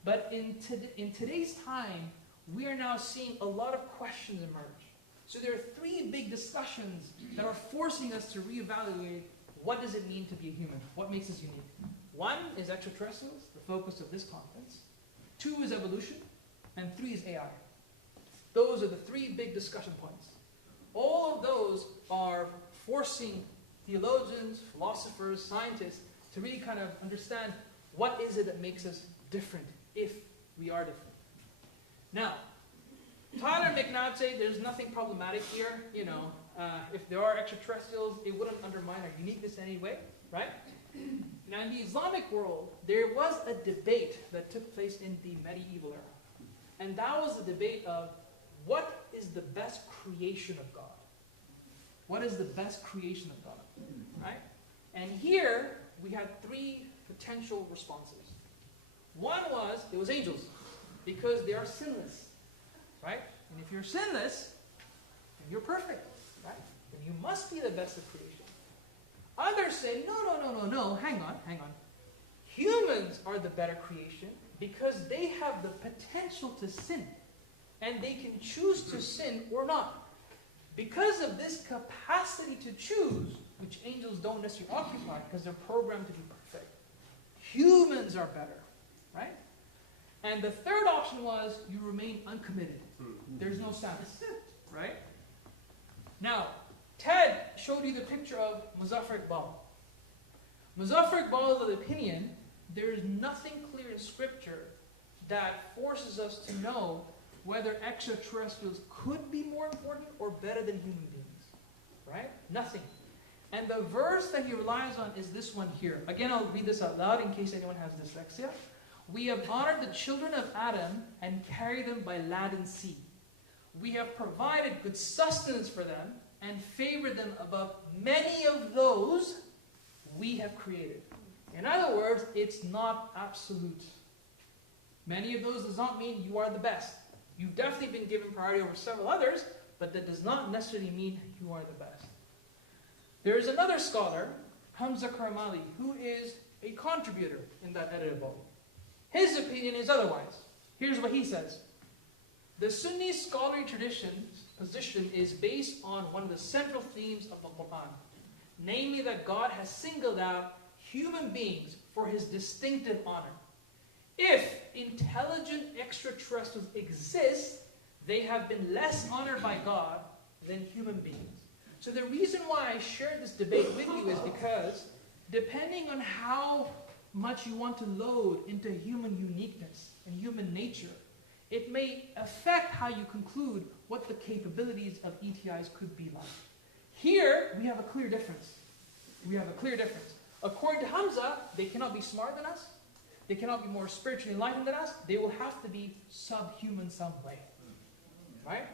But in today's time, we are now seeing a lot of questions emerge. So there are three big discussions that are forcing us to reevaluate what does it mean to be a human? What makes us unique? One is extraterrestrials, the focus of this conference. Two is evolution. And three is AI. Those are the three big discussion points. All of those are forcing theologians, philosophers, scientists to really kind of understand what is it that makes us different if we are different. Now, Tyler McNabb said there's nothing problematic here. If there are extraterrestrials, it wouldn't undermine our uniqueness in any way, right? Now, in the Islamic world, there was a debate that took place in the medieval era. And that was the debate of what is the best creation of God? What is the best creation of God? Right? And here, we had three potential responses. One was, it was angels, because they are sinless. Right? And if you're sinless, then you're perfect. Right? Then you must be the best of creation. Others say, no, hang on. Humans are the better creation because they have the potential to sin. And they can choose to sin or not. Because of this capacity to choose, which angels don't necessarily occupy because they're programmed to be perfect, humans are better. Right? And the third option was you remain uncommitted. There's no status. Right? Now, Ted showed you the picture of Muzaffar Iqbal. Muzaffar Iqbal is of the opinion there is nothing clear in Scripture that forces us to know whether extraterrestrials could be more important or better than human beings. Right? Nothing. And the verse that he relies on is this one here. Again, I'll read this out loud in case anyone has dyslexia. We have honored the children of Adam and carried them by land and sea. We have provided good sustenance for them and favored them above many of those we have created. In other words, it's not absolute. Many of those does not mean you are the best. You've definitely been given priority over several others, but that does not necessarily mean you are the best. There is another scholar, Hamza Karamali, who is a contributor in that edited volume. His opinion is otherwise. Here's what he says. The Sunni scholarly tradition's position is based on one of the central themes of the Quran, namely that God has singled out human beings for his distinctive honor. If intelligent extraterrestrials exist, they have been less honored by God than human beings. So the reason why I shared this debate with you is because depending on how much you want to load into human uniqueness and human nature, it may affect how you conclude what the capabilities of ETIs could be like. Here, we have a clear difference. According to Hamza, they cannot be smarter than us. They cannot be more spiritually enlightened than us. They will have to be subhuman some way. Right?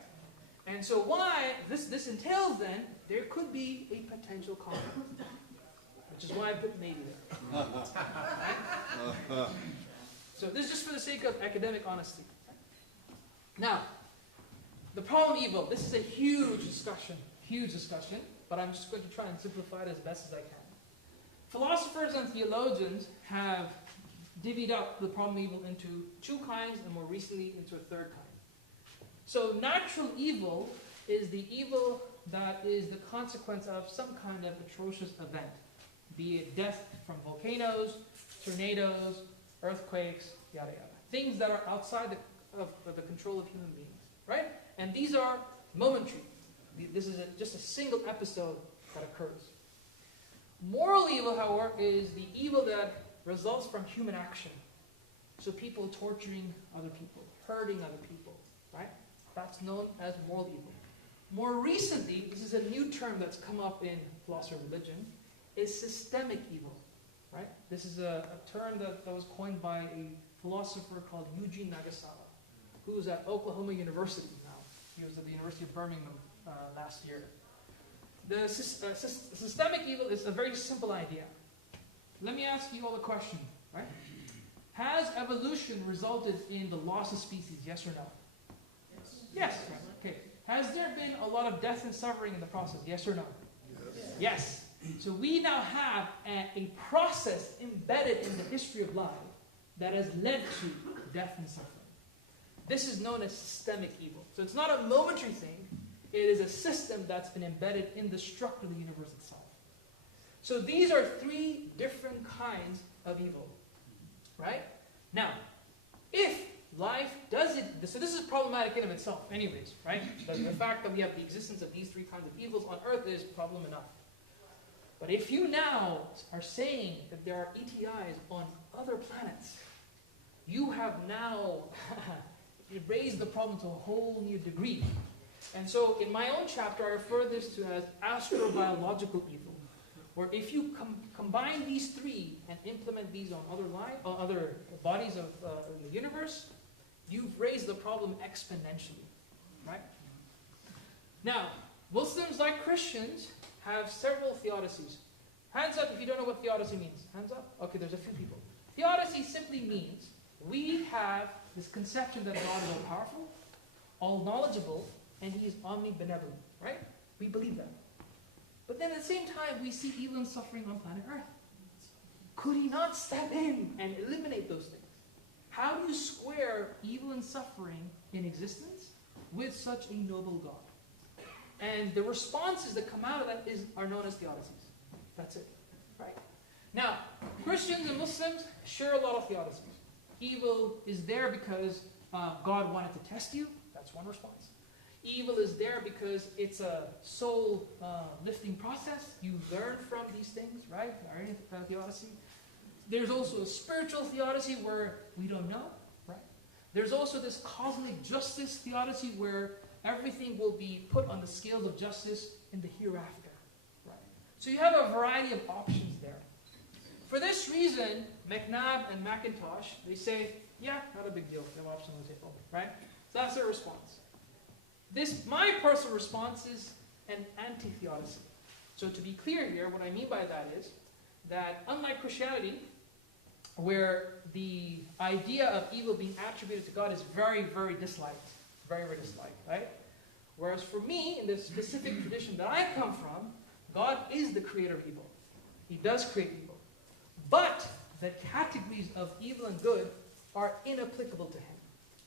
And so why this entails then, there could be a potential conflict. Which is why I put maybe there. Right? So this is just for the sake of academic honesty. Now, the problem evil, this is a huge discussion, but I'm just going to try and simplify it as best as I can. Philosophers and theologians have divvied up the problem evil into two kinds, and more recently into a third kind. So natural evil is the evil that is the consequence of some kind of atrocious event, be it death from volcanoes, tornadoes, earthquakes, yada yada. Things that are outside of the control of human beings, right? And these are momentary. This is just a single episode that occurs. Moral evil, however, is the evil that results from human action. So people torturing other people, hurting other people, right? That's known as moral evil. More recently, this is a new term that's come up in philosophy of religion, is systemic evil, right? This is a term that was coined by a philosopher called Eugene Nagasawa, who is at Oklahoma University now. He was at the University of Birmingham last year. The systemic evil is a very simple idea. Let me ask you all a question, right? Has evolution resulted in the loss of species, yes or no? Yes. Right. Okay. Has there been a lot of death and suffering in the process, yes or no? Yes. So we now have a process embedded in the history of life that has led to death and suffering. This is known as systemic evil. So it's not a momentary thing. It is a system that's been embedded in the structure of the universe itself. So these are three different kinds of evil. Right? Now, if life does it, so this is problematic in of itself anyways, right? The fact that we have the existence of these three kinds of evils on Earth is problem enough. But if you now are saying that there are ETIs on other planets, you have now raised the problem to a whole new degree. And so in my own chapter, I refer this to as astrobiological evil, where if you combine these three and implement these on other bodies of the universe, you've raised the problem exponentially, right? Now, Muslims, like Christians, have several theodicies. Hands up if you don't know what theodicy means. Hands up? Okay, there's a few people. Theodicy simply means we have this conception that God is all-powerful, all-knowledgeable, and He is omnibenevolent, right? We believe that. But then at the same time, we see evil and suffering on planet Earth. Could He not step in and eliminate those things? How do you square evil and suffering in existence with such a noble God? And the responses that come out of that are known as theodicies. That's it, right? Now, Christians and Muslims share a lot of theodicies. Evil is there because God wanted to test you. That's one response. Evil is there because it's a soul-lifting process. You learn from these things, right? Theodicy. There's also a spiritual theodicy where we don't know, right? There's also this cosmic justice theodicy where everything will be put on the scales of justice in the hereafter, right? So you have a variety of options there. For this reason, McNabb and McIntosh, they say, yeah, not a big deal. No option on the table, right? So that's their response. My personal response is an anti-theodicy. So to be clear here, what I mean by that is that unlike Christianity, where the idea of evil being attributed to God is very, very disliked, right? Whereas for me, in the specific tradition that I come from, God is the creator of evil. He does create evil. But the categories of evil and good are inapplicable to him.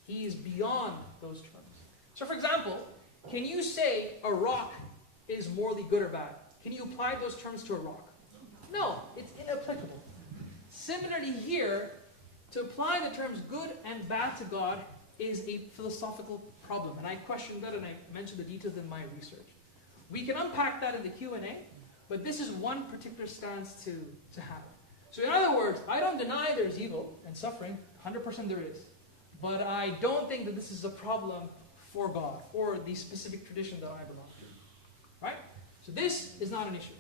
He is beyond those terms. So for example, can you say a rock is morally good or bad? Can you apply those terms to a rock? No, it's inapplicable. Similarly here, to apply the terms good and bad to God is a philosophical problem. And I questioned that and I mentioned the details in my research. We can unpack that in the Q&A, but this is one particular stance to have. So in other words, I don't deny there's evil and suffering, 100% there is. But I don't think that this is a problem for God, or the specific tradition that I belong to. Right? So this is not an issue.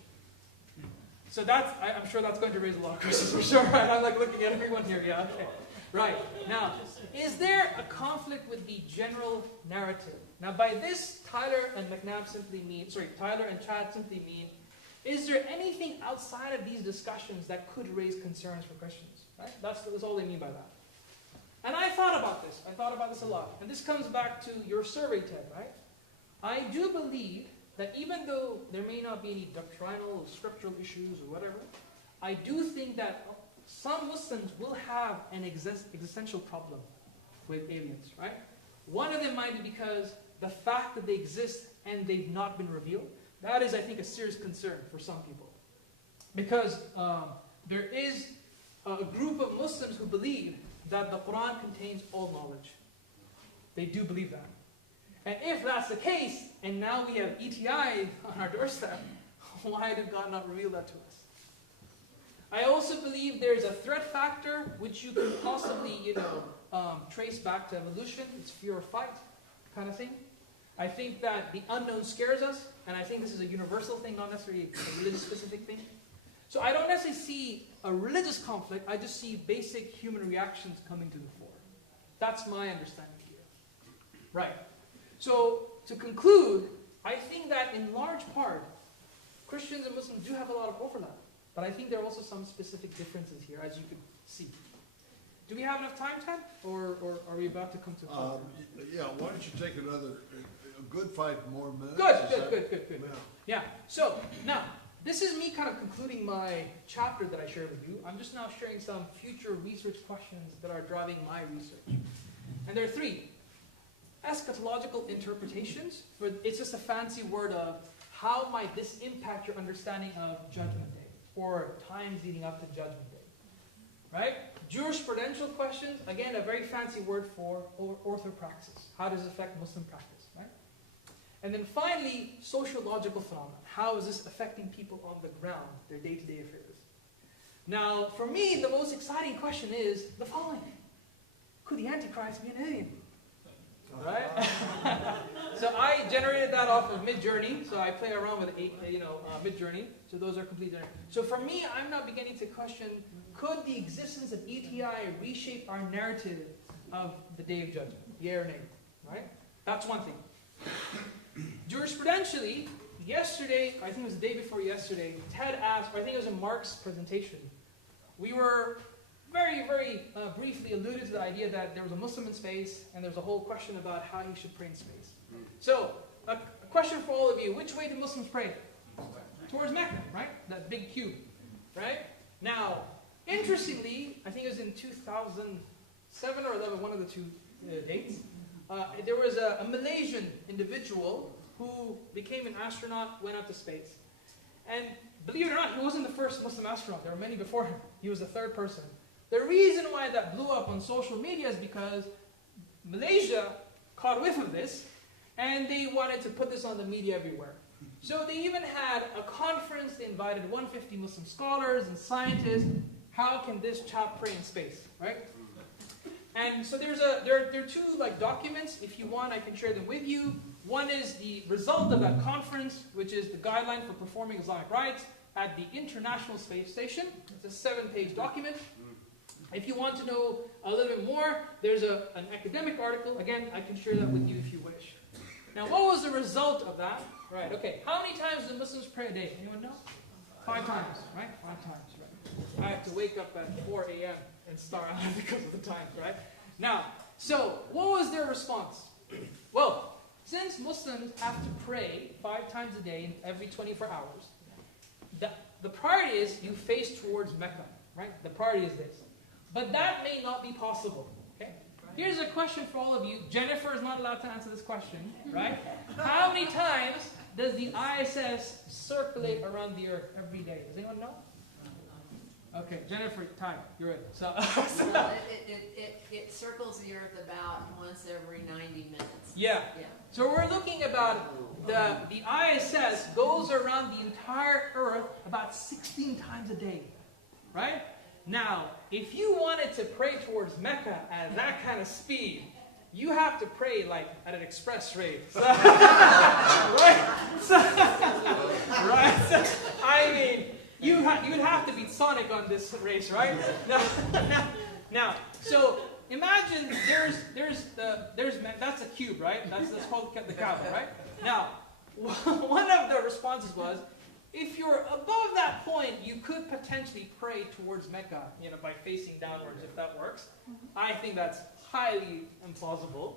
So I'm sure that's going to raise a lot of questions for sure. Right? I'm like looking at everyone here. Yeah, okay. Right. Now, is there a conflict with the general narrative? Now, by this, Tyler and Chad simply mean, is there anything outside of these discussions that could raise concerns for Christians? Right? That's all they mean by that. And I thought about this. I thought about this a lot. And this comes back to your survey, Ted, right? I do believe that even though there may not be any doctrinal or scriptural issues or whatever, I do think that some Muslims will have an existential problem with aliens, right? One of them might be because the fact that they exist and they've not been revealed, that is, I think, a serious concern for some people. Because there is a group of Muslims who believe that the Quran contains all knowledge. They do believe that. And if that's the case, and now we have ETI on our doorstep, why did God not reveal that to us? I also believe there's a threat factor which you can possibly, trace back to evolution. It's fear or fight kind of thing. I think that the unknown scares us, and I think this is a universal thing, not necessarily a religious specific thing. So I don't necessarily see a religious conflict, I just see basic human reactions coming to the fore. That's my understanding here. Right. So, to conclude, I think that in large part, Christians and Muslims do have a lot of overlap. But I think there are also some specific differences here, as you can see. Do we have enough time, Ted? Or are we about to come to a close? Yeah, why don't you take a good 5 more minutes? Good. Yeah, so now, this is me kind of concluding my chapter that I shared with you. I'm just now sharing some future research questions that are driving my research. And there are 3. Eschatological interpretations, but it's just a fancy word of how might this impact your understanding of Judgment Day, or times leading up to Judgment Day. Right? Jurisprudential questions, again, a very fancy word for orthopraxis. How does it affect Muslim practice? Right? And then finally, sociological phenomena. How is this affecting people on the ground, their day-to-day affairs? Now, for me, the most exciting question is the following. Could the Antichrist be an alien? Right? So I generated that off of Midjourney. So I play around with Midjourney. So those are completely different. So for me, I'm now beginning to question, could the existence of ETI reshape our narrative of the Day of Judgment? Yeah or nay? Right? That's one thing. Jurisprudentially, yesterday, I think it was the day before yesterday, Ted asked, or I think it was in Mark's presentation, we were very, very briefly alluded to the idea that there was a Muslim in space, and there's a whole question about how he should pray in space. So, a question for all of you, which way do Muslims pray? Towards Mecca, right? That big cube, right? Now, interestingly, I think it was in 2007 or 11, one of the 2 dates, there was a Malaysian individual who became an astronaut, went up to space. And believe it or not, he wasn't the first Muslim astronaut. There were many before him. He was the 3rd person. The reason why that blew up on social media is because Malaysia caught whiff of this, and they wanted to put this on the media everywhere. So they even had a conference. They invited 150 Muslim scholars and scientists. How can this chap pray in space, right? And so there are 2 documents. If you want, I can share them with you. One is the result of that conference, which is the guideline for performing Islamic rites at the International Space Station. It's a 7-page document. If you want to know a little bit more, there's an academic article. Again, I can share that with you if you wish. Now, what was the result of that? Right, okay. How many times do Muslims pray a day? Anyone know? 5 times, right? 5 times, right? I have to wake up at 4 a.m. and start out because of the times, right? Now, so, what was their response? Well, since Muslims have to pray 5 times a day every 24 hours, the priority is you face towards Mecca, right? The priority is this. But that may not be possible, okay? Here's a question for all of you. Jennifer is not allowed to answer this question, right? How many times does the ISS circulate around the Earth every day? Does anyone know? Okay, Jennifer, time. You're in. So, Well, it circles the Earth about once every 90 minutes. yeah. Yeah. So we're looking about the ISS goes around the entire Earth about 16 times a day, right? Now, if you wanted to pray towards Mecca at that kind of speed, you have to pray like at an express rate. So, right? So, right? So, I mean, you'd have to beat Sonic on this race, right? Now, so imagine that's a cube, right? That's called the Kaaba, right? Now, one of the responses was, if you're above that point, you could potentially pray towards Mecca, by facing downwards, if that works. I think that's highly implausible.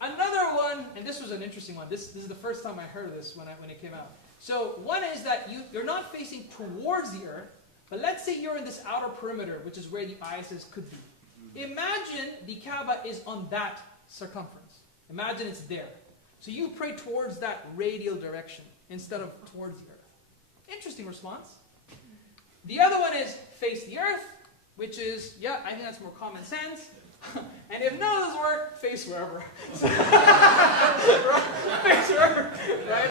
Another one, and this was an interesting one. This is the first time I heard this when it came out. So one is that you're not facing towards the Earth, but let's say you're in this outer perimeter, which is where the ISS could be. Imagine the Kaaba is on that circumference. Imagine it's there. So you pray towards that radial direction instead of towards the Earth. Interesting response. The other one is face the Earth, which is, I think that's more common sense. And if none of those work, face wherever. Face wherever, right?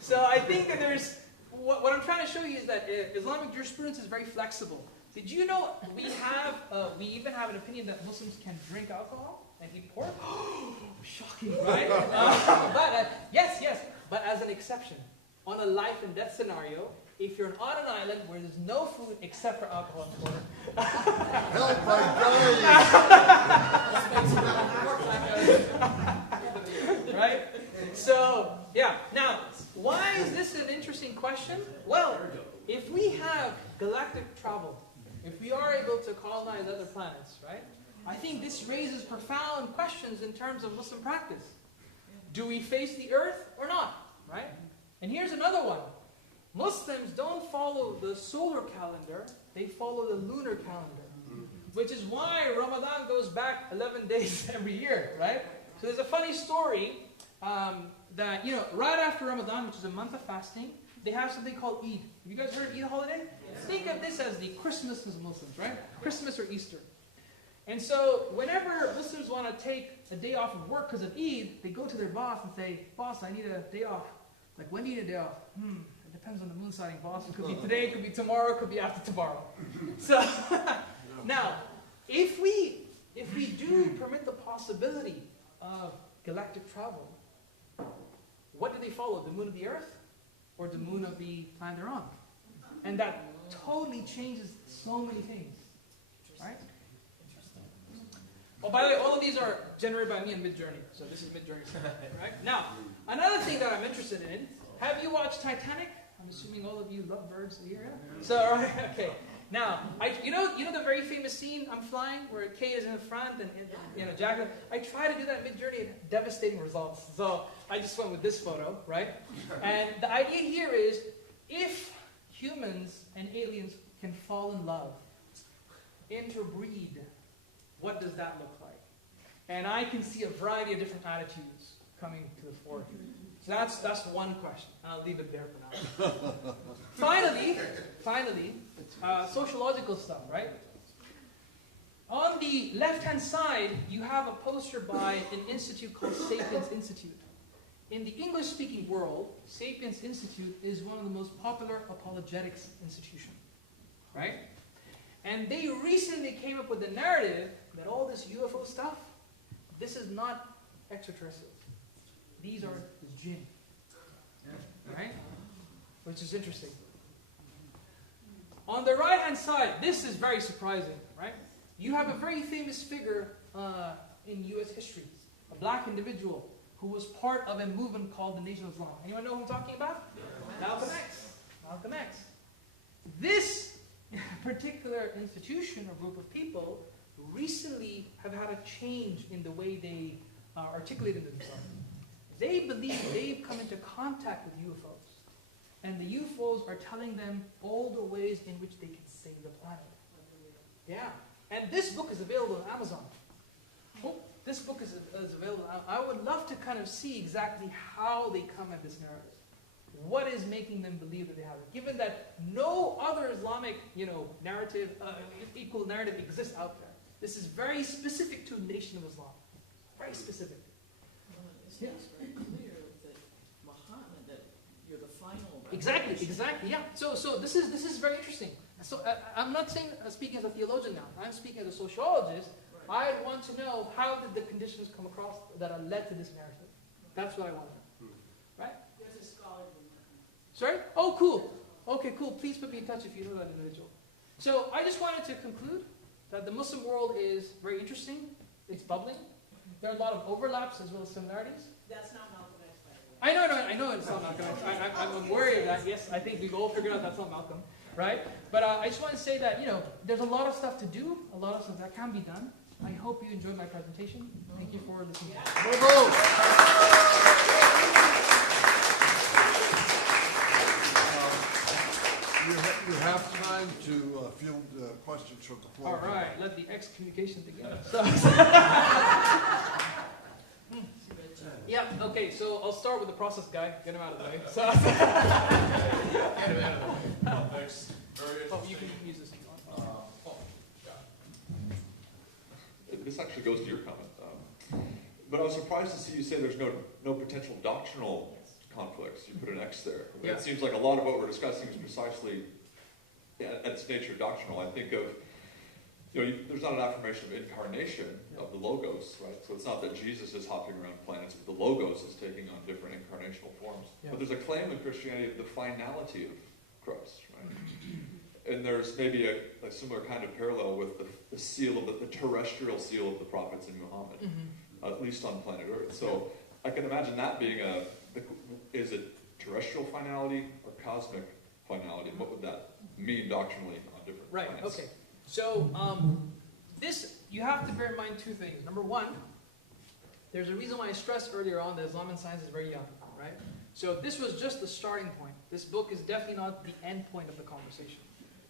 So I think that there's, what I'm trying to show you is that Islamic jurisprudence is very flexible. Did you know we even have an opinion that Muslims can drink alcohol and eat pork? Shocking, right? Yes, but as an exception. On a life and death scenario, if you're on an island where there's no food except for alcohol and water. Help my guys! Right? So, now, why is this an interesting question? Well, if we have galactic travel, if we are able to colonize other planets, right? I think this raises profound questions in terms of Muslim practice. Do we face the Earth or not, right? And here's another one. Muslims don't follow the solar calendar, they follow the lunar calendar. Which is why Ramadan goes back 11 days every year, right? So there's a funny story that, right after Ramadan, which is a month of fasting, they have something called Eid. Have you guys heard of Eid holiday? Yes. Think of this as the Christmas of Muslims, right? Christmas or Easter. And so whenever Muslims want to take a day off of work because of Eid, they go to their boss and say, boss, I need a day off. Like, when do you need a day off? It depends on the moon sighting, boss. It could be today, it could be tomorrow, it could be after tomorrow. So, now, if we do permit the possibility of galactic travel, what do they follow? The moon of the Earth or the moon of the planet they're on? And that totally changes so many things, right? Oh, by the way, all of these are generated by me in Midjourney. So this is Midjourney, right? Now, another thing that I'm interested in, have you watched Titanic? I'm assuming all of you love birds here. So, right, okay. Now, you know the very famous scene, I'm flying, where Kate is in the front and Jack. I tried to do that in Midjourney and devastating results. So I just went with this photo, right? And the idea here is, if humans and aliens can fall in love, interbreed, what does that look like? And I can see a variety of different attitudes coming to the fore here. So that's one question. I'll leave it there for now. Finally, sociological stuff, right? On the left-hand side, you have a poster by an institute called Sapiens Institute. In the English-speaking world, Sapiens Institute is one of the most popular apologetics institutions, right? And they recently came up with the narrative that all this UFO stuff, this is not extraterrestrials. These are the jinn, right? Which is interesting. On the right-hand side, this is very surprising, right? You have a very famous figure in U.S. history, a black individual who was part of a movement called the Nation of Islam. Anyone know who I'm talking about? Malcolm X. Malcolm X. This particular institution or group of people recently have had a change in the way they articulated themselves. They believe they've come into contact with UFOs. And the UFOs are telling them all the ways in which they can save the planet. Yeah. And this book is available on Amazon. Oh, this book is available. I would love to kind of see exactly how they come at this narrative. What is making them believe that they have it? Given that no other Islamic, narrative, equal narrative exists out there. This is very specific to the Nation of Islam. Very specific. It's very clear that Muhammad, that you're the final. Exactly, yeah. So this is very interesting. So I'm not saying speaking as a theologian now. I'm speaking as a sociologist. Right. I want to know how did the conditions come across that are led to this narrative. That's what I want to know. Right? There's a scholar. Sorry? Oh, cool. Okay, cool. Please put me in touch if you know that individual. So I just wanted to conclude that the Muslim world is very interesting. It's bubbling. There are a lot of overlaps as well as similarities. That's not Malcolm X, by the way. I know it's not Malcolm X. I'm worried of that. Yes, I think we've all figured out that's not Malcolm, right? But I just want to say that, there's a lot of stuff to do, a lot of stuff that can be done. I hope you enjoyed my presentation. Thank you for listening. You have time to field questions from the floor. All right, let the excommunication begin. Yeah, okay, so I'll start with the process guy. Get him out of the way. So, Thanks. Very oh, interesting. you can use this. This actually goes to your comment. But I was surprised to see you say there's no potential doctrinal conflicts. You put an X there. Yeah. It seems like a lot of what we're discussing is precisely at its nature doctrinal. I think of, there's not an affirmation of incarnation of the Logos, right? So it's not that Jesus is hopping around planets, but the Logos is taking on different incarnational forms. Yeah. But there's a claim in Christianity of the finality of Christ, right? And there's maybe a similar kind of parallel with the seal of the terrestrial seal of the prophets in Muhammad, at least on planet Earth. So I can imagine that being is it terrestrial finality or cosmic finality? What would that mean doctrinally on different planets? Okay. So you have to bear in mind two things. Number one, there's a reason why I stressed earlier on that Islam and science is very young, right? So this was just the starting point. This book is definitely not the end point of the conversation.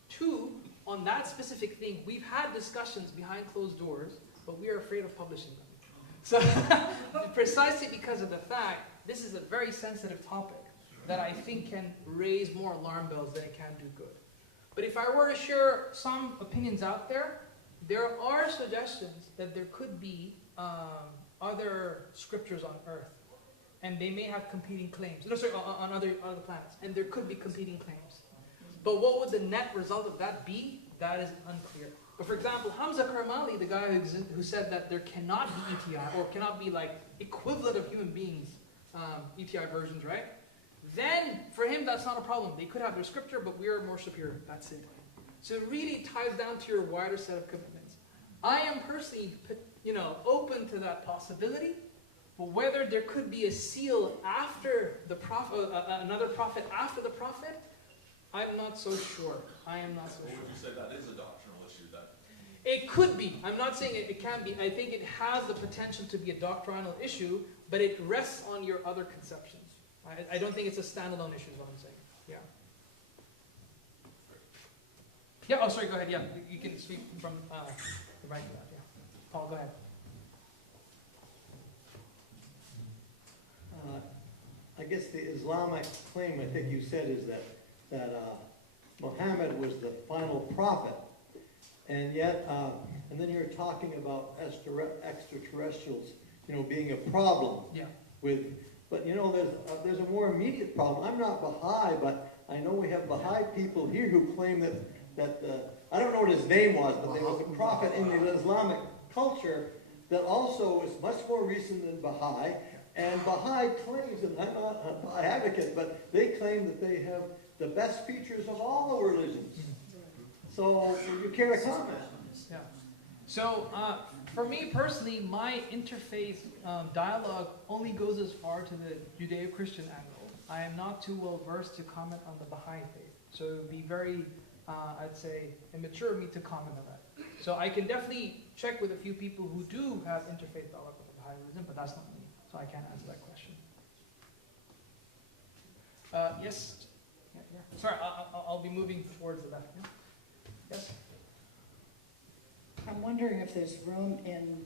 Two, on that specific thing, we've had discussions behind closed doors, but we are afraid of publishing them. So precisely because of the fact this is a very sensitive topic that I think can raise more alarm bells than it can do good. But if I were to share some opinions out there, there are suggestions that there could be other scriptures on Earth, and they may have competing claims. No, sorry, on other planets, and there could be competing claims. But what would the net result of that be? That is unclear. But for example, Hamza Karmali, the guy who said that there cannot be ETI, or cannot be like equivalent of human beings, ETI versions, right? Then, for him, that's not a problem. They could have their scripture, but we are more superior. That's it. So it really ties down to your wider set of commitments. I am personally, open to that possibility, but whether there could be a seal after the prophet, another prophet after the prophet, I'm not so sure. I am not so sure. Would you say that is a doctrinal issue? That it could be. I'm not saying it can be. I think it has the potential to be a doctrinal issue, but it rests on your other conceptions. I don't think it's a standalone issue is what I'm saying. Yeah. Yeah, oh, sorry, go ahead. Yeah, you can speak from the right to that. Yeah. Paul, go ahead. I guess the Islamic claim, I think you said, is that Muhammad was the final prophet. And yet, and then you're talking about extraterrestrials, being a problem. Yeah. But there's a more immediate problem. I'm not Baha'i, but I know we have Baha'i people here who claim that I don't know what his name was, but there was a prophet in the Islamic culture that also is much more recent than Baha'i. And Baha'i claims, and I'm not a Baha'i advocate, but they claim that they have the best features of all the religions. So, would you care to comment? Yeah. So, for me personally, my interfaith dialogue only goes as far to the Judeo-Christian angle. I am not too well versed to comment on the Baha'i faith. So it would be very, I'd say, immature of me to comment on that. So I can definitely check with a few people who do have interfaith dialogue with the Baha'i religion, but that's not me. So I can't answer that question. Yes? Sorry, I'll be moving towards the left. Yeah? Yes? I'm wondering if there's room in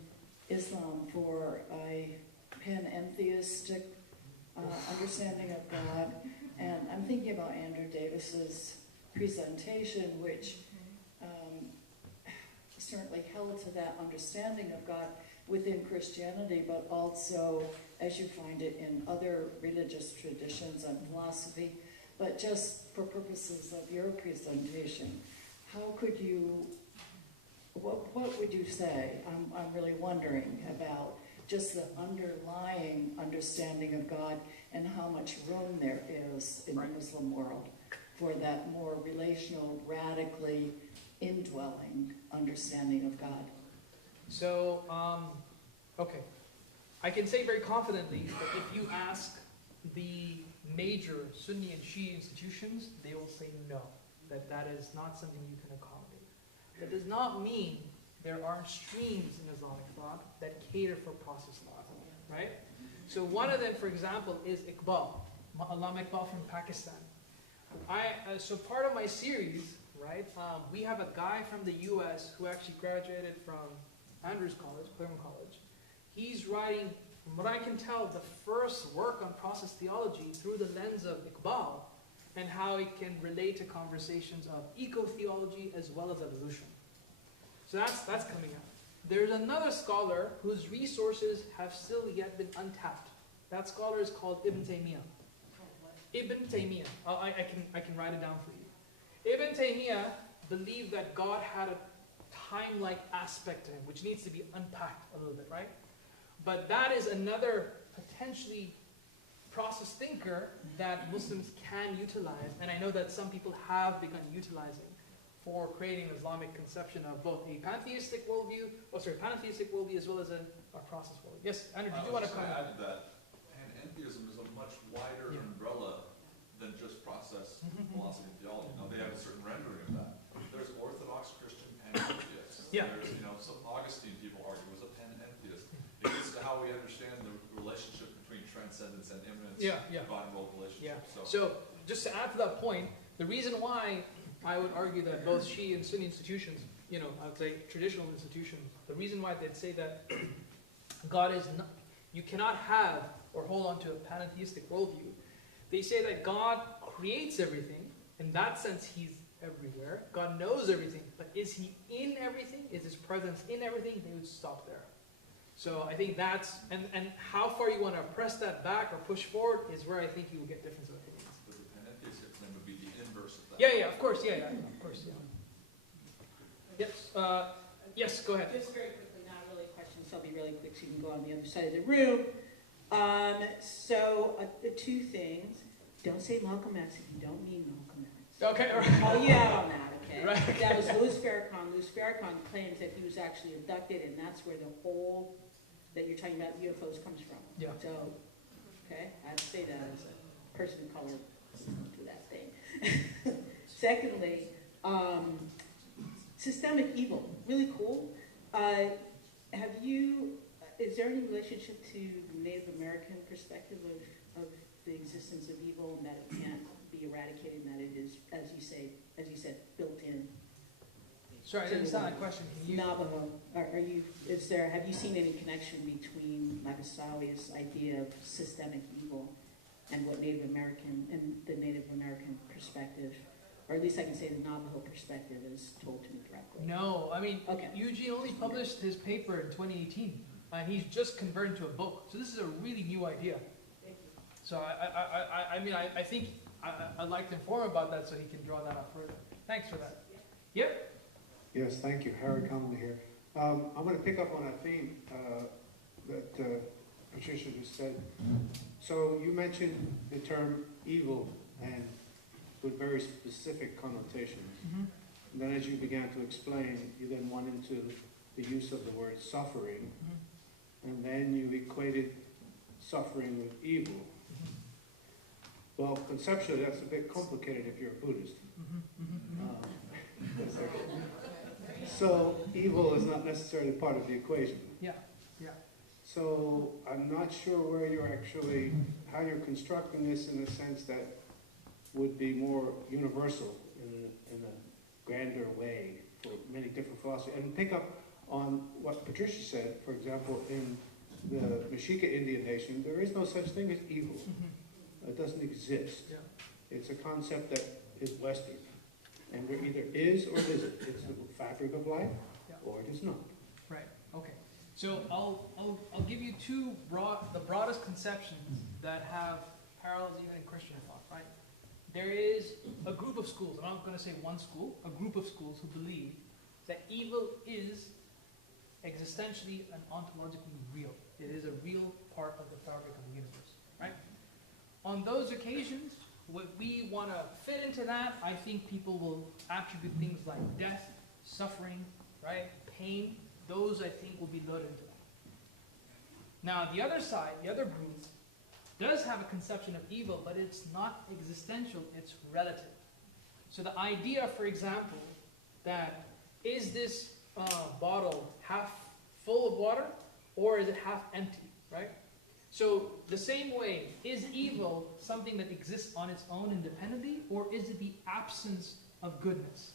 Islam for a panentheistic understanding of God. And I'm thinking about Andrew Davis's presentation, which certainly held to that understanding of God within Christianity, but also as you find it in other religious traditions and philosophy. But just for purposes of your presentation, how could you, what would you say? I'm really wondering about just the underlying understanding of God and how much room there is in the Muslim world for that more relational, radically indwelling understanding of God. So, okay. I can say very confidently that if you ask the major Sunni and Shia institutions, they will say no, that is not something you can accommodate. That does not mean there aren't streams in Islamic thought that cater for process thought, right? So one of them, for example, is Iqbal, Allama Iqbal from Pakistan. So part of my series, right, we have a guy from the US who actually graduated from Andrews College, Claremont College. He's writing, from what I can tell, the first work on process theology through the lens of Iqbal and how it can relate to conversations of eco-theology as well as evolution. So that's coming up. There's another scholar whose resources have still yet been untapped. That scholar is called Ibn Taymiyyah. Ibn Taymiyyah. I can write it down for you. Ibn Taymiyyah believed that God had a time-like aspect to him, which needs to be unpacked a little bit, right? But that is another potentially process thinker that Muslims can utilize, and I know that some people have begun utilizing for creating an Islamic conception of both a pantheistic worldview, pantheistic worldview as well as a process worldview. Yes, Andrew, did you want to comment? I would add that panentheism is a much wider umbrella than just process philosophy and theology. Now, they have a certain rendering of that. There's Orthodox Christian panentheists. Yeah. There's, some Augustine people argue was a panentheist. It gets to how we understand the relationship between transcendence and immanence, divine world relationship. Yeah. So, just to add to that point, the reason why I would argue that both Shia and Sunni institutions, I would say traditional institutions, the reason why they'd say that God is not, you cannot have or hold on to a pantheistic worldview. They say that God creates everything. In that sense, He's everywhere. God knows everything. But is He in everything? Is His presence in everything? They would stop there. So I think that's, and how far you want to press that back or push forward is where I think you will get difference of opinions. But the panentheistic then would be the inverse of that. Yeah, of course, yeah, of course, yeah. Yes, yes, go ahead. Just very quickly, not really a question, so I'll be really quick so you can go on the other side of the room. The two things, don't say Malcolm X if you don't mean Malcolm X. Okay, all right. I'll call you out on that, okay? Right. That was Louis Farrakhan. Louis Farrakhan claims that he was actually abducted, and that's where the whole, that you're talking about UFOs comes from. Yeah. So, okay, I'd say that as a person of color to that thing. Secondly, systemic evil, really cool. Is there any relationship to the Native American perspective of the existence of evil and that it can't be eradicated and that it is, as you said, built in? Sorry, it's not a question. Navajo. Have you seen any connection between Magasawi's idea of systemic evil and what Native American and the Native American perspective, or at least I can say the Navajo perspective, is told to me directly? No, I mean, Okay. Eugene only published his paper in 2018. He's just converted to a book. So this is a really new idea. So I think I'd like to inform him about that so he can draw that out further. Thanks for that. Yep. Yes, thank you. Harry Conley here. I'm going to pick up on a theme that Patricia just said. So you mentioned the term evil and with very specific connotations. Mm-hmm. And then as you began to explain, you then went into the use of the word suffering. Mm-hmm. And then you equated suffering with evil. Mm-hmm. Well, conceptually, that's a bit complicated if you're a Buddhist. Mm-hmm. Mm-hmm. So evil is not necessarily part of the equation. Yeah. So I'm not sure where you're actually, how you're constructing this in the sense that would be more universal in a grander way for many different philosophies. And pick up on what Patricia said, for example, in the Mexica Indian nation, there is no such thing as evil. It doesn't exist. Yeah. It's a concept that is Western. And there either is or it isn't. It's the fabric of life, Yeah. or it is not. Right. Okay. So I'll give you the broadest conceptions that have parallels even in Christian thought. Right. There is a group of schools. I'm not going to say one school. A group of schools who believe that evil is existentially and ontologically real. It is a real part of the fabric of the universe. Right. On those occasions, what we want to fit into that, I think people will attribute things like death, suffering, right, pain. Those, I think, will be loaded into that. Now, the other side, the other group, does have a conception of evil, but it's not existential, it's relative. So the idea, for example, that is this bottle half full of water, or is it half empty, right? So the same way, is evil something that exists on its own independently, or is it the absence of goodness?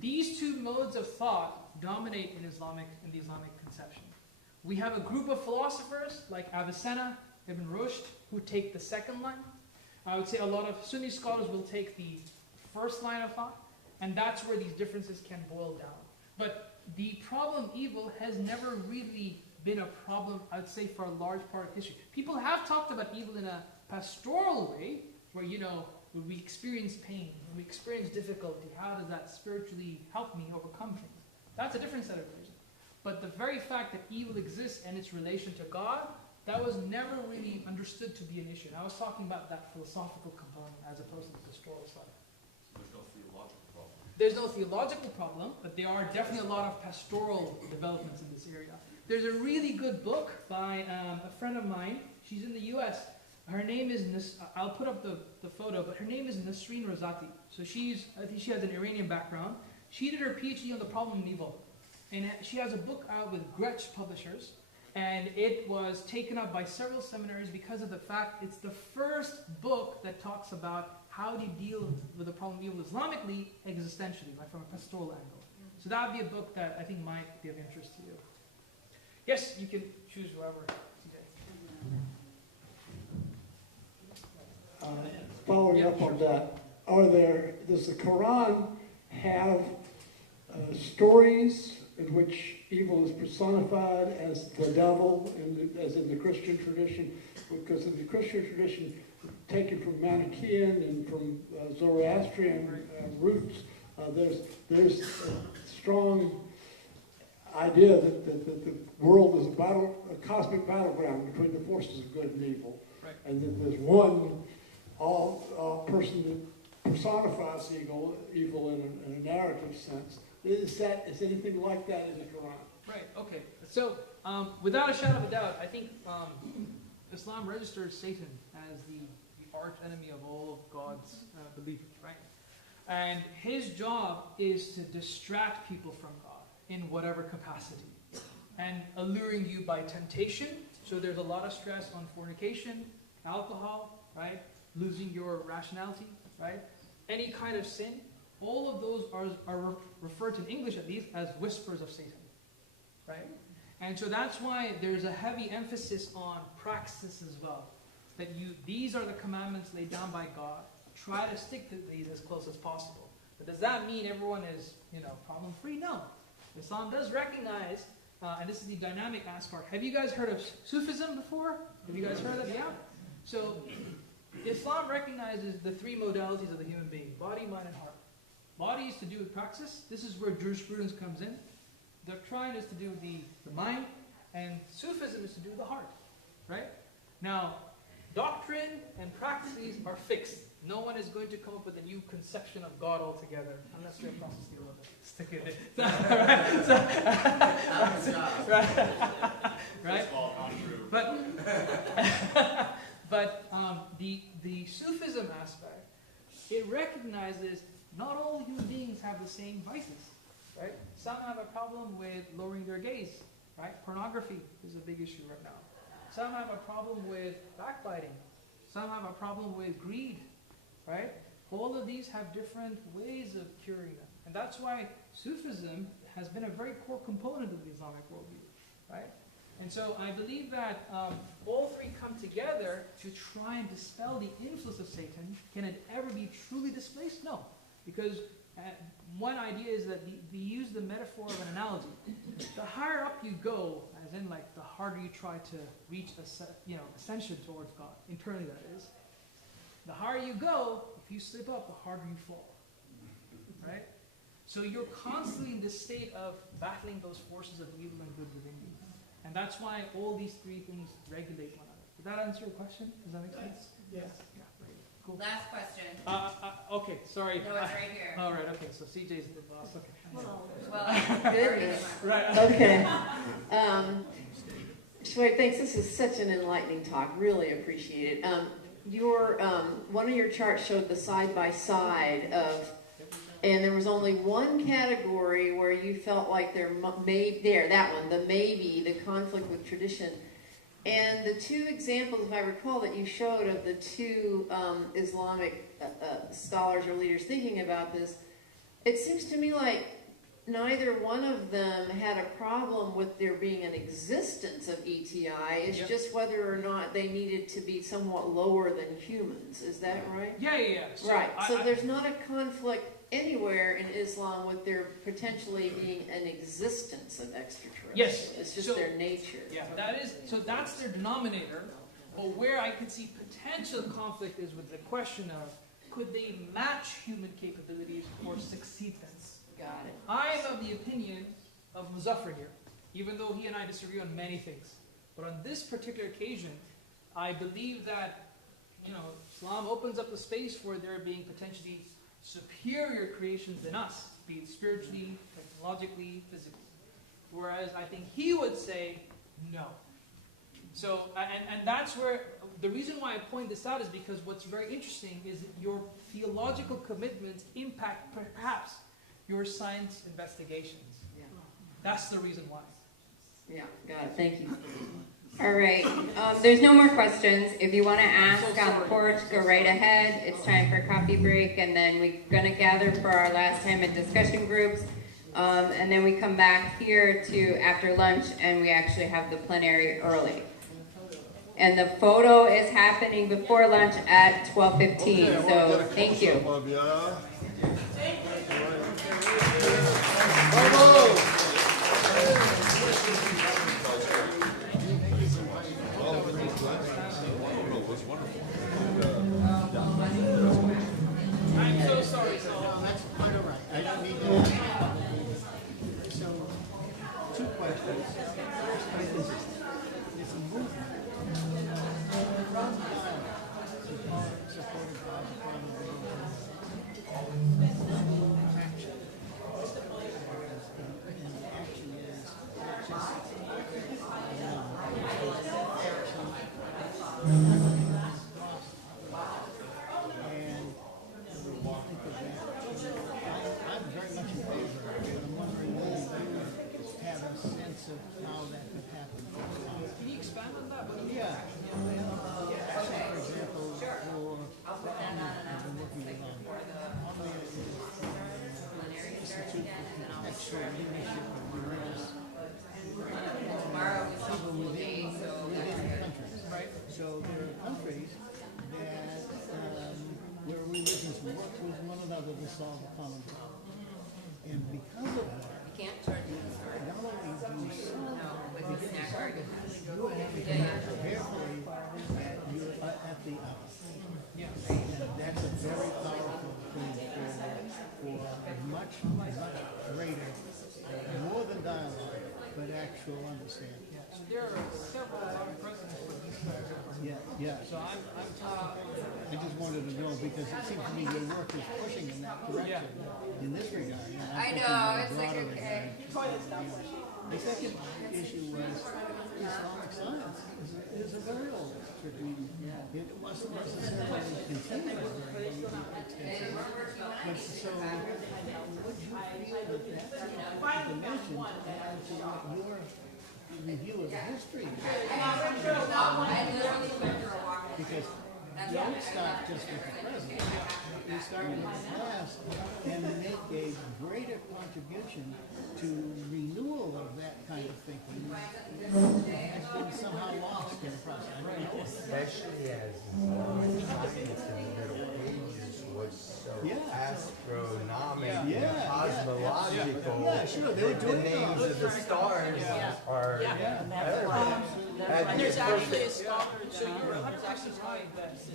These two modes of thought dominate in the Islamic conception. We have a group of philosophers like Avicenna, Ibn Rushd, who take the second line. I would say a lot of Sunni scholars will take the first line of thought, and that's where these differences can boil down. But the problem evil has never really been a problem, I'd say, for a large part of history. People have talked about evil in a pastoral way, where, when we experience pain, when we experience difficulty, how does that spiritually help me overcome things? That's a different set of reasons. But the very fact that evil exists and its relation to God, that was never really understood to be an issue. And I was talking about that philosophical component as opposed to the pastoral side. There's no theological problem. There's no theological problem, but there are definitely a lot of pastoral developments in this area. There's a really good book by a friend of mine. She's in the U.S. Her name is, I'll put up the photo, but her name is Nasreen Rosati. So I think she has an Iranian background. She did her PhD on the problem of evil. And she has a book out with Gretsch Publishers. And it was taken up by several seminaries because of the fact it's the first book that talks about how to deal with the problem of evil Islamically, existentially, like from a pastoral angle. So that would be a book that I think might be of interest to you. Yes, you can choose whoever. Following up on that, does the Quran have stories in which evil is personified as the devil, as in the Christian tradition? Because in the Christian tradition, taken from Manichaean and from Zoroastrian roots, there's a strong idea that the world is a cosmic battleground between the forces of good and evil, right. And that there's one person that personifies evil in a narrative sense. Is anything like that in the Quran? Right. Okay. So, without a shadow of a doubt, I think Islam registers Satan as the arch enemy of all of God's believers, right? And his job is to distract people from God in whatever capacity, and alluring you by temptation. So there's a lot of stress on fornication, alcohol, right? Losing your rationality, right? Any kind of sin. All of those are referred to in English at least as whispers of Satan, right? And so that's why there's a heavy emphasis on praxis as well. That these are the commandments laid down by God. Try to stick to these as close as possible. But does that mean everyone is, problem-free? No. Islam does recognize, and this is the dynamic aspect. Have you guys heard of Sufism before? Have you guys heard of that? Yeah. So Islam recognizes the three modalities of the human being: body, mind, and heart. Body is to do with praxis. This is where jurisprudence comes in. Doctrine is to do with the mind, and Sufism is to do with the heart. Right? Now, doctrine and practices are fixed. No one is going to come up with a new conception of God altogether, unless you're across the steel of it. Stick it in. Right? But the Sufism aspect, it recognizes not all human beings have the same vices. Right? Some have a problem with lowering their gaze. Right? Pornography is a big issue right now. Some have a problem with backbiting. Some have a problem with greed. Right? All of these have different ways of curing them. And that's why Sufism has been a very core component of the Islamic worldview, right? And so I believe that all three come together to try and dispel the influence of Satan. Can it ever be truly displaced? No. Because one idea is that we use the metaphor of an analogy. The higher up you go, as in like the harder you try to reach ascension towards God, internally that is, the higher you go, if you slip up, the harder you fall. Right? So you're constantly in this state of battling those forces of evil and good within you. And that's why all these three things regulate one another. Did that answer your question? Does that make sense? Yes. Yeah, great. Cool. Last question. Okay, sorry. No, it's right here. All right, okay, so CJ's the boss. Okay. Well, Goodness. Right. Okay. Shoaib, thanks. This is such an enlightening talk. Really appreciate it. One of your charts showed the side by side of, and there was only one category where you felt like the conflict with tradition. And the two examples, if I recall, that you showed of the two Islamic scholars or leaders thinking about this, it seems to me like neither one of them had a problem with there being an existence of ETI. It's just whether or not they needed to be somewhat lower than humans. Is that right? Yeah. So right. So there's not a conflict anywhere in Islam with there potentially being an existence of extraterrestrials. Yes. It's just their nature. Yeah, that's their denominator. But where I could see potential conflict is with the question of, could they match human capabilities or succeed them? Got it. I am of the opinion of Muzaffar here, even though he and I disagree on many things. But on this particular occasion, I believe that, Islam opens up a space for there being potentially superior creations than us, be it spiritually, technologically, physically. Whereas I think he would say no. So, and that's where, the reason why I point this out is because what's very interesting is that your theological commitments impact perhaps your science investigations. Yeah. That's the reason why. Yeah, got it. Thank you. all right. There's no more questions. If you want to ask on the porch, go right ahead. It's time for coffee break, and then we're going to gather for our last time in discussion groups. And then we come back here to after lunch, and we actually have the plenary early. And the photo is happening before lunch at 12:15. So thank you. I'm so sorry, Saul. That's quite all right. I don't need to. So, two questions. First, it's a movement. Supported by the faction. And the action is just I'm very much in favor of it, but I'm wondering whether you have a sense of how that could happen. Can you expand on that? Yeah. Actually, for example, for the I've been working with on the Institute for Contextual Leadership of IRAS. People within countries. Right. So there are countries that where religions work with one another to solve a common problem. And because of that, Can't charge you. not only do you solve with you the get to snack solve card. it, you have to look carefully at your at the opposite. Yes. And that's a very powerful thing for much greater, more than dialogue, but actual understanding. Yeah. And there are several presidents for this Yeah. So I'm I just wanted to know because it seems to me your work is pushing in that direction in this regard. And I'm thinking about a it's like, broader okay. regard. The second issue was Islamic science is a very old tradition. It wasn't necessarily continuous very extensively. But so would you feel that dimension adds to your review of the history? I literally went for a walk. Because don't start just with the present. You start with the past and make a greater contribution to renewal of that kind of thinking. Has been somehow lost in the process. I don't know. Especially as science in the Middle Ages was so astronomic and cosmological. Yeah, sure, they were doing the names of the stars are And there's actually a scholar. So you're 100% right that the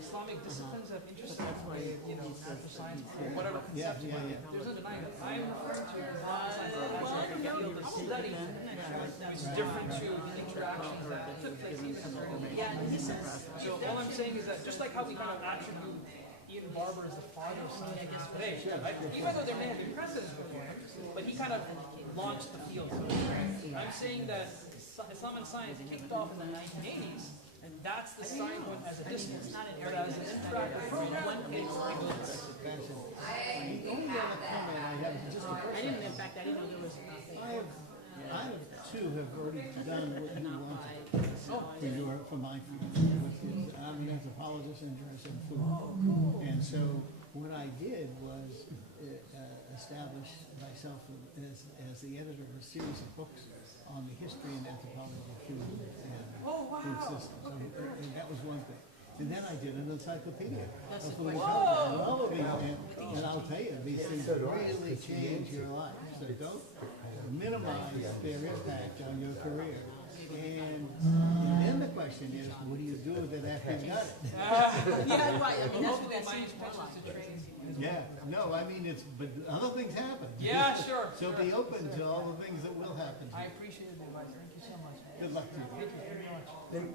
Islamic disciplines have interested with, natural science or whatever concept. There's no denying that. I'm referring to science as a field of study, which is different to the interactions that took place even earlier. So all I'm saying is that just like how we kind of attribute Ian Barber as the father of science today, right? Even though there may have been precedents before him, but he kind of launched the field. I'm saying that Islam and science kicked off in the 1980s, and that's the starting point as a discipline. But as an interactive program, it's The only other comment I have is just a I didn't, in fact, I didn't know there was nothing. I too have already done what you wanted for my field, which is I'm an anthropologist interested in food. And so what I did was establish myself as the editor of a series of books on the history and anthropology of food and food systems. And that was one thing. And then I did an encyclopedia of food and all of these, and I'll tell you, these things really change your life. So don't minimize their impact on your career. And then the question is, what do you do with it after you've got it? Yeah, right, I mean, that's what that seems to train. Yeah, no, I mean, but other things happen. Yeah, sure. So be open to all the things that will happen. I appreciate the advice. Thank you so much. Good luck to you. Thank you very much. Then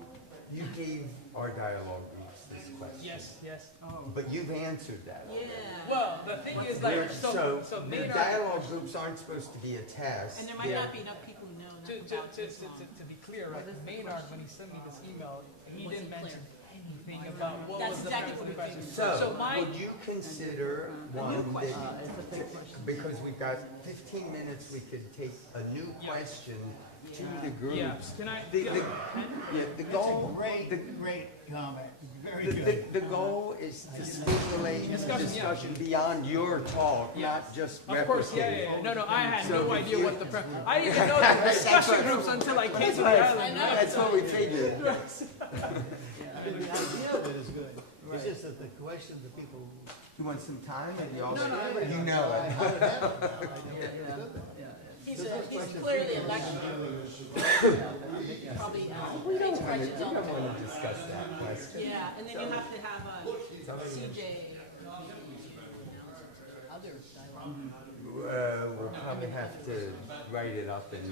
you gave our dialogue groups this question. Yes. But you've answered that. Yeah. Well, the thing is, like, so the Maynard, dialogue groups aren't supposed to be a test. And there might not be enough people who know enough about this song. to be clear, right, Maynard, when he sent me this email, he didn't mention anything about what was the exactly premise of the what question. So, my, would you consider one that, because we've got 15 minutes, we could take a new question to the groups. yeah, can I, The That's goal, a great comment. Very good. the goal is to stimulate discussion beyond your talk, not just of course, replicate. No, I had So no if idea you- what the I didn't even know the discussion groups until I came to the island. That's what we figured. I mean, the idea of it is good. It's just that the questions of people. You want some time? And you all No, you know it. He's clearly a lecturer. Probably, We don't want to discuss that question. yeah, and then you have to have a CJ. Other dialogue. We'll probably have to write it up and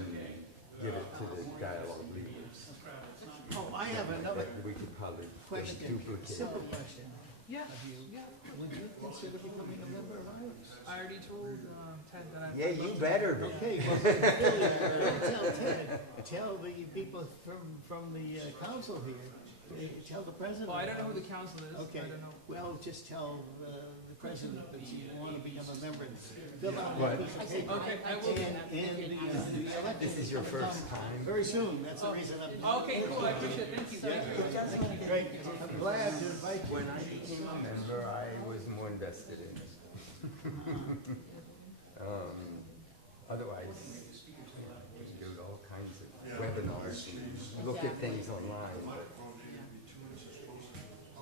give it to the dialogue leaders. Oh, I have another We could probably just question, duplicate. simple question. Yeah, Of you. yeah. Would you consider becoming a member of IRAS? I already told Ted that I. Yeah, you better be. Okay, well, really, tell Ted, tell the people from the council here, tell the president. Well, I don't know who the council is. Okay, I don't know. well, just tell the president that you want to become a member. Fill out What? that piece of paper. Okay, I will do that. And the election. This is your first time. Very soon, that's the reason I'm. Okay, cool, I appreciate it. Thank you. Great, I'm glad to invite you. When I became a member, I was more invested in it. Otherwise, you do all kinds of webinars and look at things online, but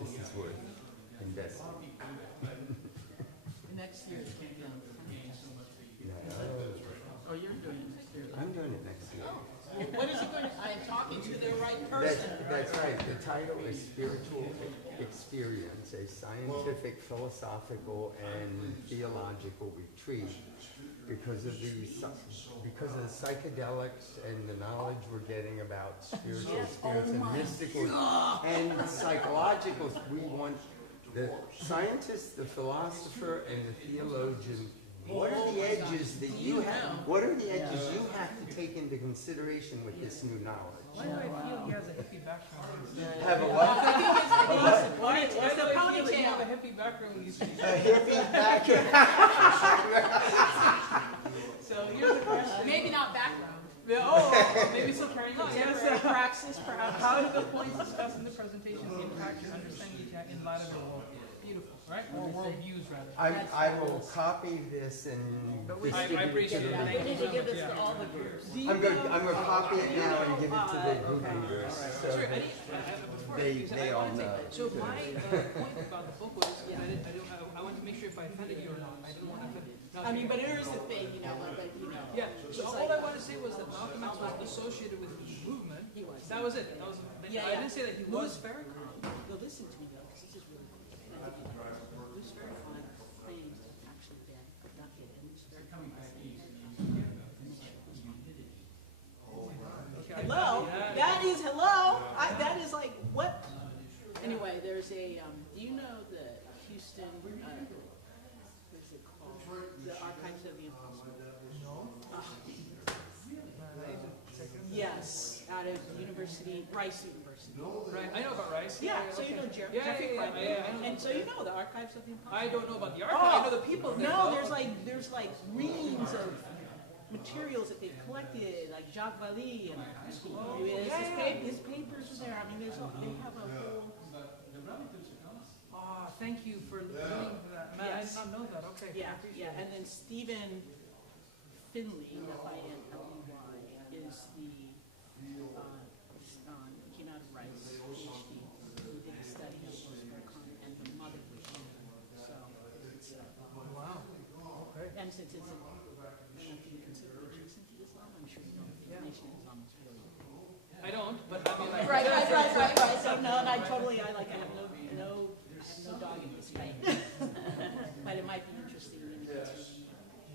this is worth investing. Next year. No, Oh, you're doing it next year. I'm doing it next year. What is it going to, I am talking to the right person. That's right. The title is Spiritual Experience, a scientific, philosophical, and theological retreat because of the psychedelics and the knowledge we're getting about spiritual experience and mystical and psychological. We want the scientist, the philosopher, and the theologian. What are the edges that you have? What are the edges you have to take into consideration with this new knowledge? Why do I feel he has a hippie background? Have a what? Why It's do the I feel like you ponytail. have a hippie background when you speak? A hippie background. So here's the question. Maybe not background. Yeah, maybe still carrying on. Temporary praxis, perhaps. How do the points discussed in the presentation impact your understanding of in light of the world. Beautiful, right? Or world views, rather. I will copy this and distribute I it to appreciate the it. We Thank need you to so give much, this yeah. to all the groups. I'm going to copy it now and give it to the group leaders. So Sorry, I that didn't, before they- I use it, they I all wanted to know. say, so my point about the book was, I wanted to make sure if I offended you or not. I didn't want to offend. I mean, but here's the thing, you know, Yeah, it's so all like- I wanted to say was that Malcolm X was associated with the movement. He was. That was it. That was, Yeah, I yeah. didn't say that he was Farrakhan. Well, listen to me though, because this is really important. Louis Farrakhan claims to have actually been abducted and it's very Hello, that is hello. That is like what? Anyway, there's a. Do you know the Houston? What's it called? The Archives of the Impossible. No. Yes, out of University, Rice University. Right, I know about Rice. Yeah, so okay. you know Jeffrey Yeah, Franklin. I know. And so you know the Archives of the Impossible. I don't know about the archive. I know the people. That No, know. there's like reams of materials that they've collected, like Jacques Vallée and his papers are there. I mean, they have a whole. Oh, thank you for doing that. Man, I did not know that. Okay. Yeah, yeah, and then Stephen Finley, F-I-N-L-E-Y, is the came out of Rice, PhD, who did a study of Farrakhan and the mother was Indian. So it's Wow. Okay. and since it's nothing considered adjacent to Islam, I'm sure you know the Nation of Islam is really. I don't, but I mean, like. Right. So no, and I have no dog in this fight. But it might be interesting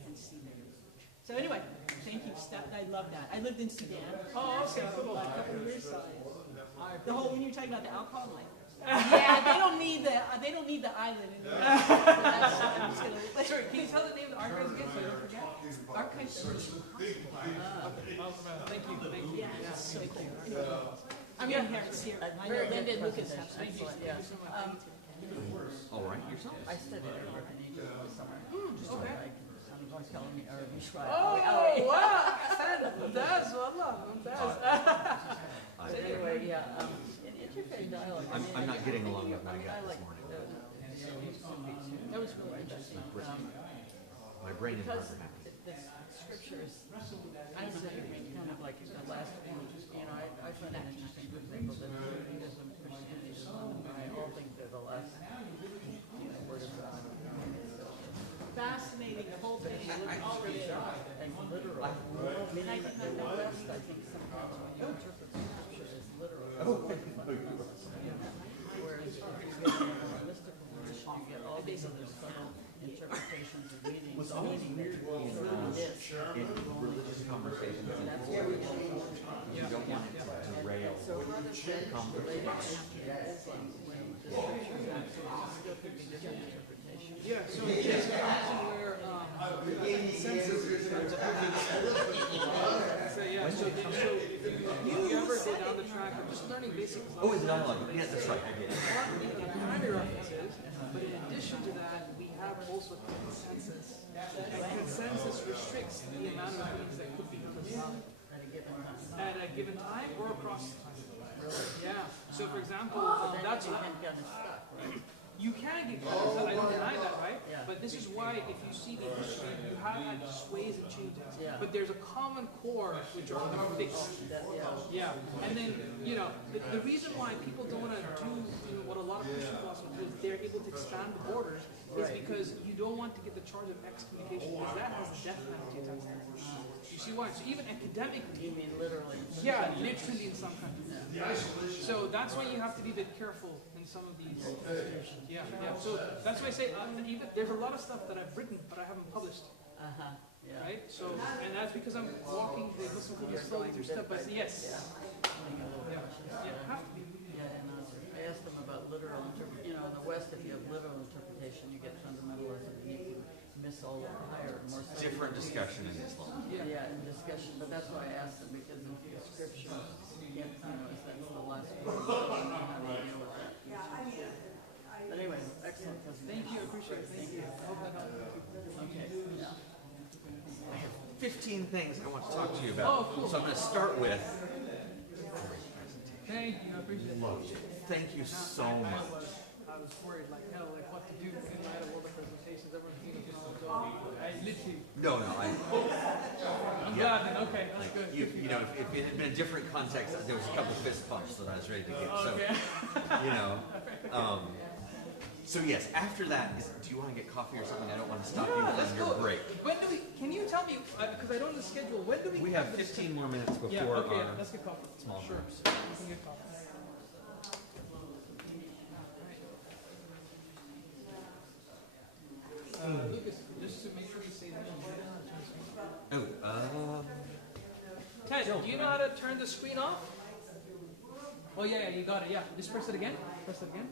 and see that. So anyway, thank you, Steph. I love that. I lived in Sudan. Oh, okay, So, cool. a couple of years. The whole when you're talking about the alcohol, I'm like, yeah, they don't need the island. I'm just gonna. Sorry, can you tell the name of the archives again so I don't forget? Archives. Thank you. Yeah, it's so cool. I'm gonna have it here. I know Linda and Lucas have some. All right, yourself. I studied American Egypt this summer. Okay. Someone's telling me Arabic. Oh, wow. Mumtaz, wallah, mumtaz. So anyway, yeah, in interfaith dialogue. I'm not getting along with my guy this morning. That was really interesting. My brain is Because never happy. the scriptures, I don't know how you read kind of like the last one, you know, I find it interesting, for example, that Judaism, Christianity, Islam, and I all think they're the last, word of God. Fascinating, the whole thing was already And literal. I mean, I think at best, I think sometimes when you interpret scripture as literal. Whereas if you get a mystical tradition, you get all these other subtle interpretations of meaning that through this. In religious conversations, That's where we change. you don't want it to derail. So rather than relating to Islam, when the scriptures actually still could be different interpretations. Yeah, so it's a reason where consensus is so yeah, so if you ever go down the track of just learning basic Islamic Oh, it's dialogue. Yeah, that's right. I get it. primary references, but in addition to that, we have also consensus. And consensus restricts the amount of things that could become Islamic at a given time or across time. Yeah. So for example, that's what you can get close. I don't deny that, right? Yeah. But this is why, if you see the history, you have had sways and changes. Yeah. But there's a common core which are fixed. Yeah. And then, the reason why people don't want to do what a lot of Christian philosophers do is they're able to expand the borders is because you don't want to get the charge of excommunication because that has the death penalty attached to it. You see why? So even academically. You mean literally? Yeah, literally in some countries. Right? So that's why you have to be a bit careful in some of these. Yeah. So that's why I say even there's a lot of stuff that I've written but I haven't published. Yeah. Right? So and that's because I'm walking the Muslim culture slowly through step by step. Yes. Yeah. Have to be. Yeah, and I asked them about literal interpretation. You know, in the West, if you have literal interpretation, you get fundamentalism. You can miss all the higher, more Different discussion in Islam. Yeah, in discussion. But that's why I asked them because in the scriptures, that's the last one. But anyway, excellent. Thank you. I appreciate it. Thank you. I hope that helped. Okay. Yeah. I have 15 things I want to talk to you about. Oh, cool. So I'm going to start with. Thank you. I appreciate it. Thank you so much. I was worried, like, hell, like what to do in light of all the presentations. Everyone's doing this, so I literally. No, I'm glad then. Okay, that's like, good. you know, if it had been a different context, there was a couple fist bumps that I was ready to give. Okay. So, you know, so yes, after that, do you want to get coffee or something? I don't want to stop you let's from your go. break. When do we? Can you tell me? Because I don't know the schedule. When do we? We have 15 more minutes before yeah. Okay. our Let's get coffee. small Sure. groups. We can get coffee. Lucas, just to make sure you say the name. Oh, Ted, do you know how to turn the screen off? Oh yeah, you got it. Yeah, just press it again. Press it again.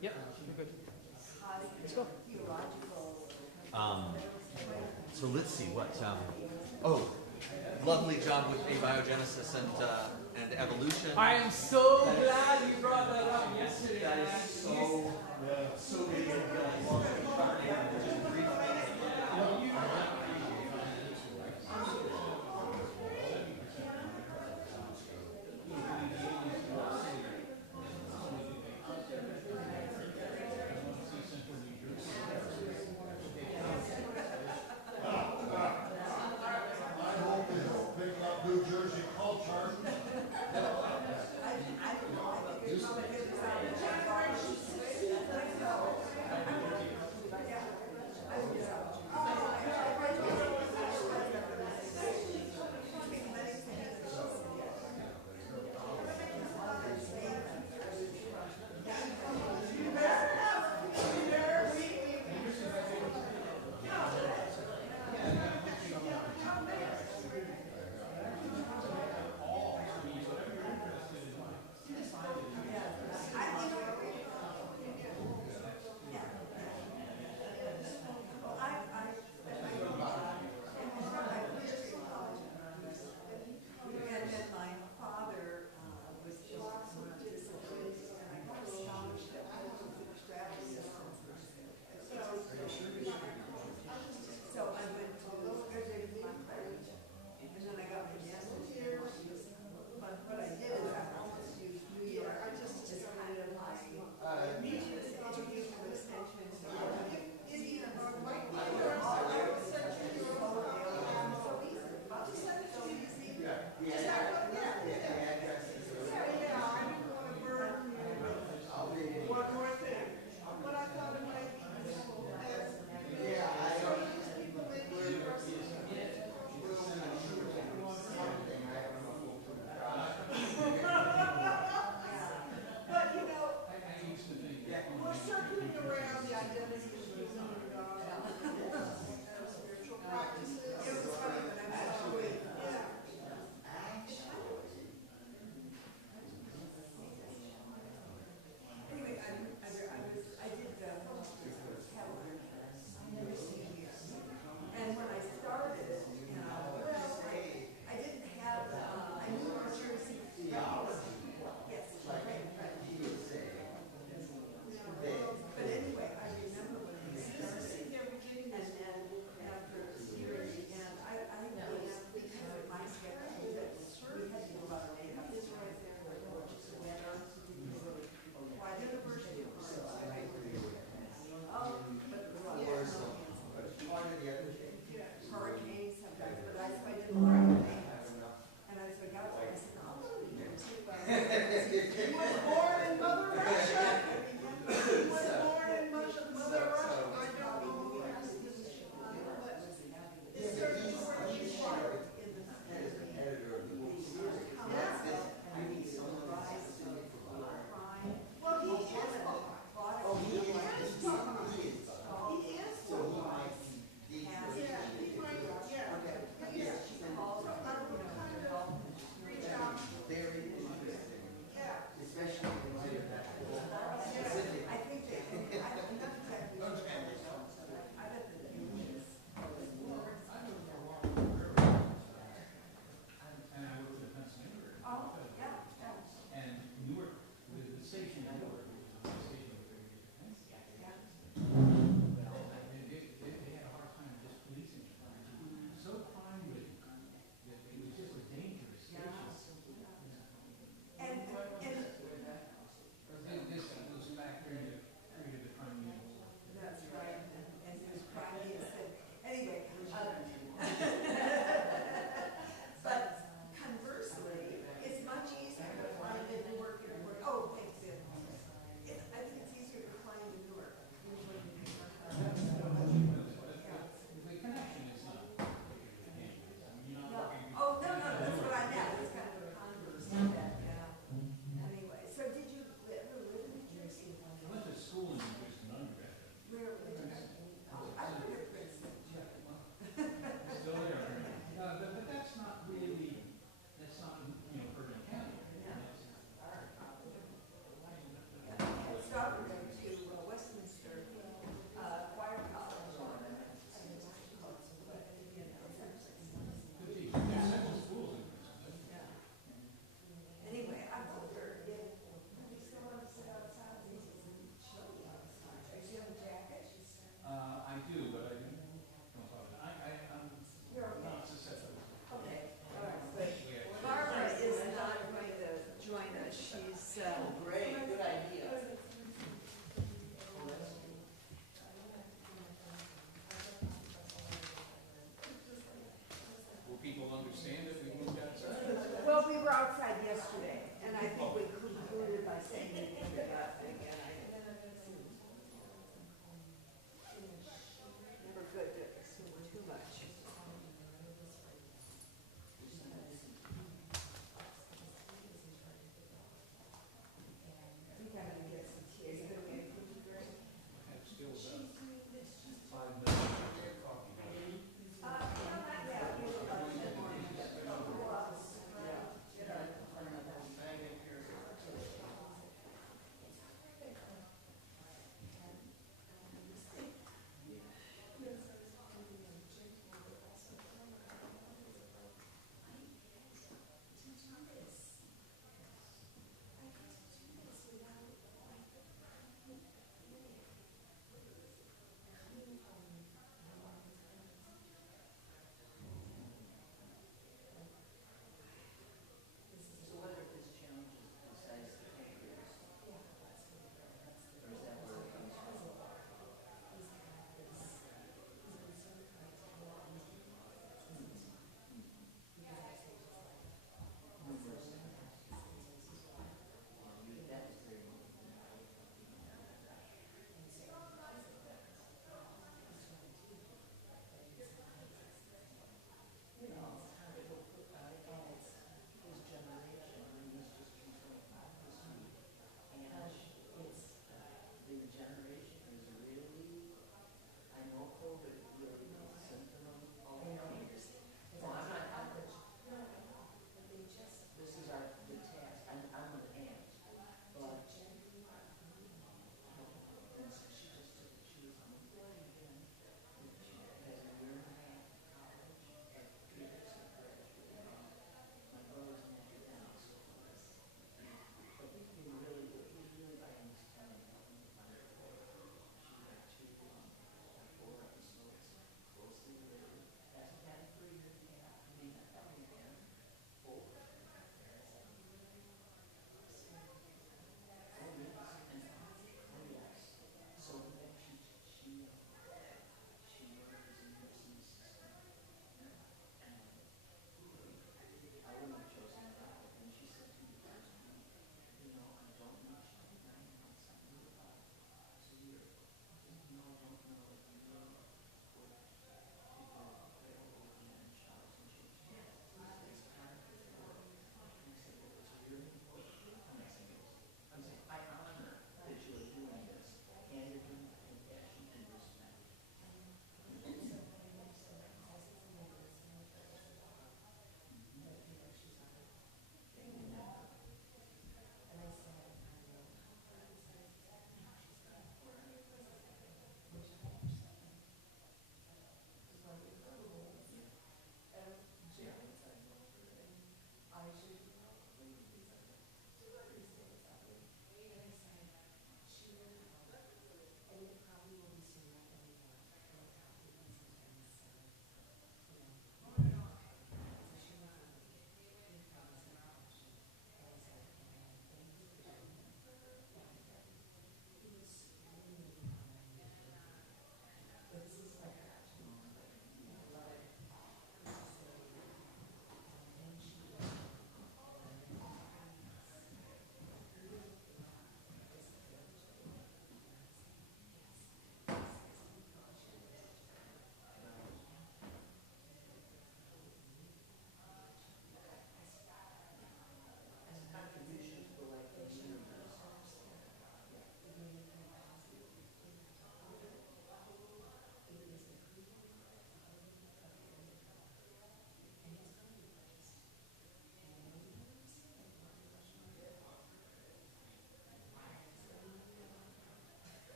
Yep, you're good. Let's go. so let's see what. Lovely job with abiogenesis and evolution. I am so glad you brought that up yesterday.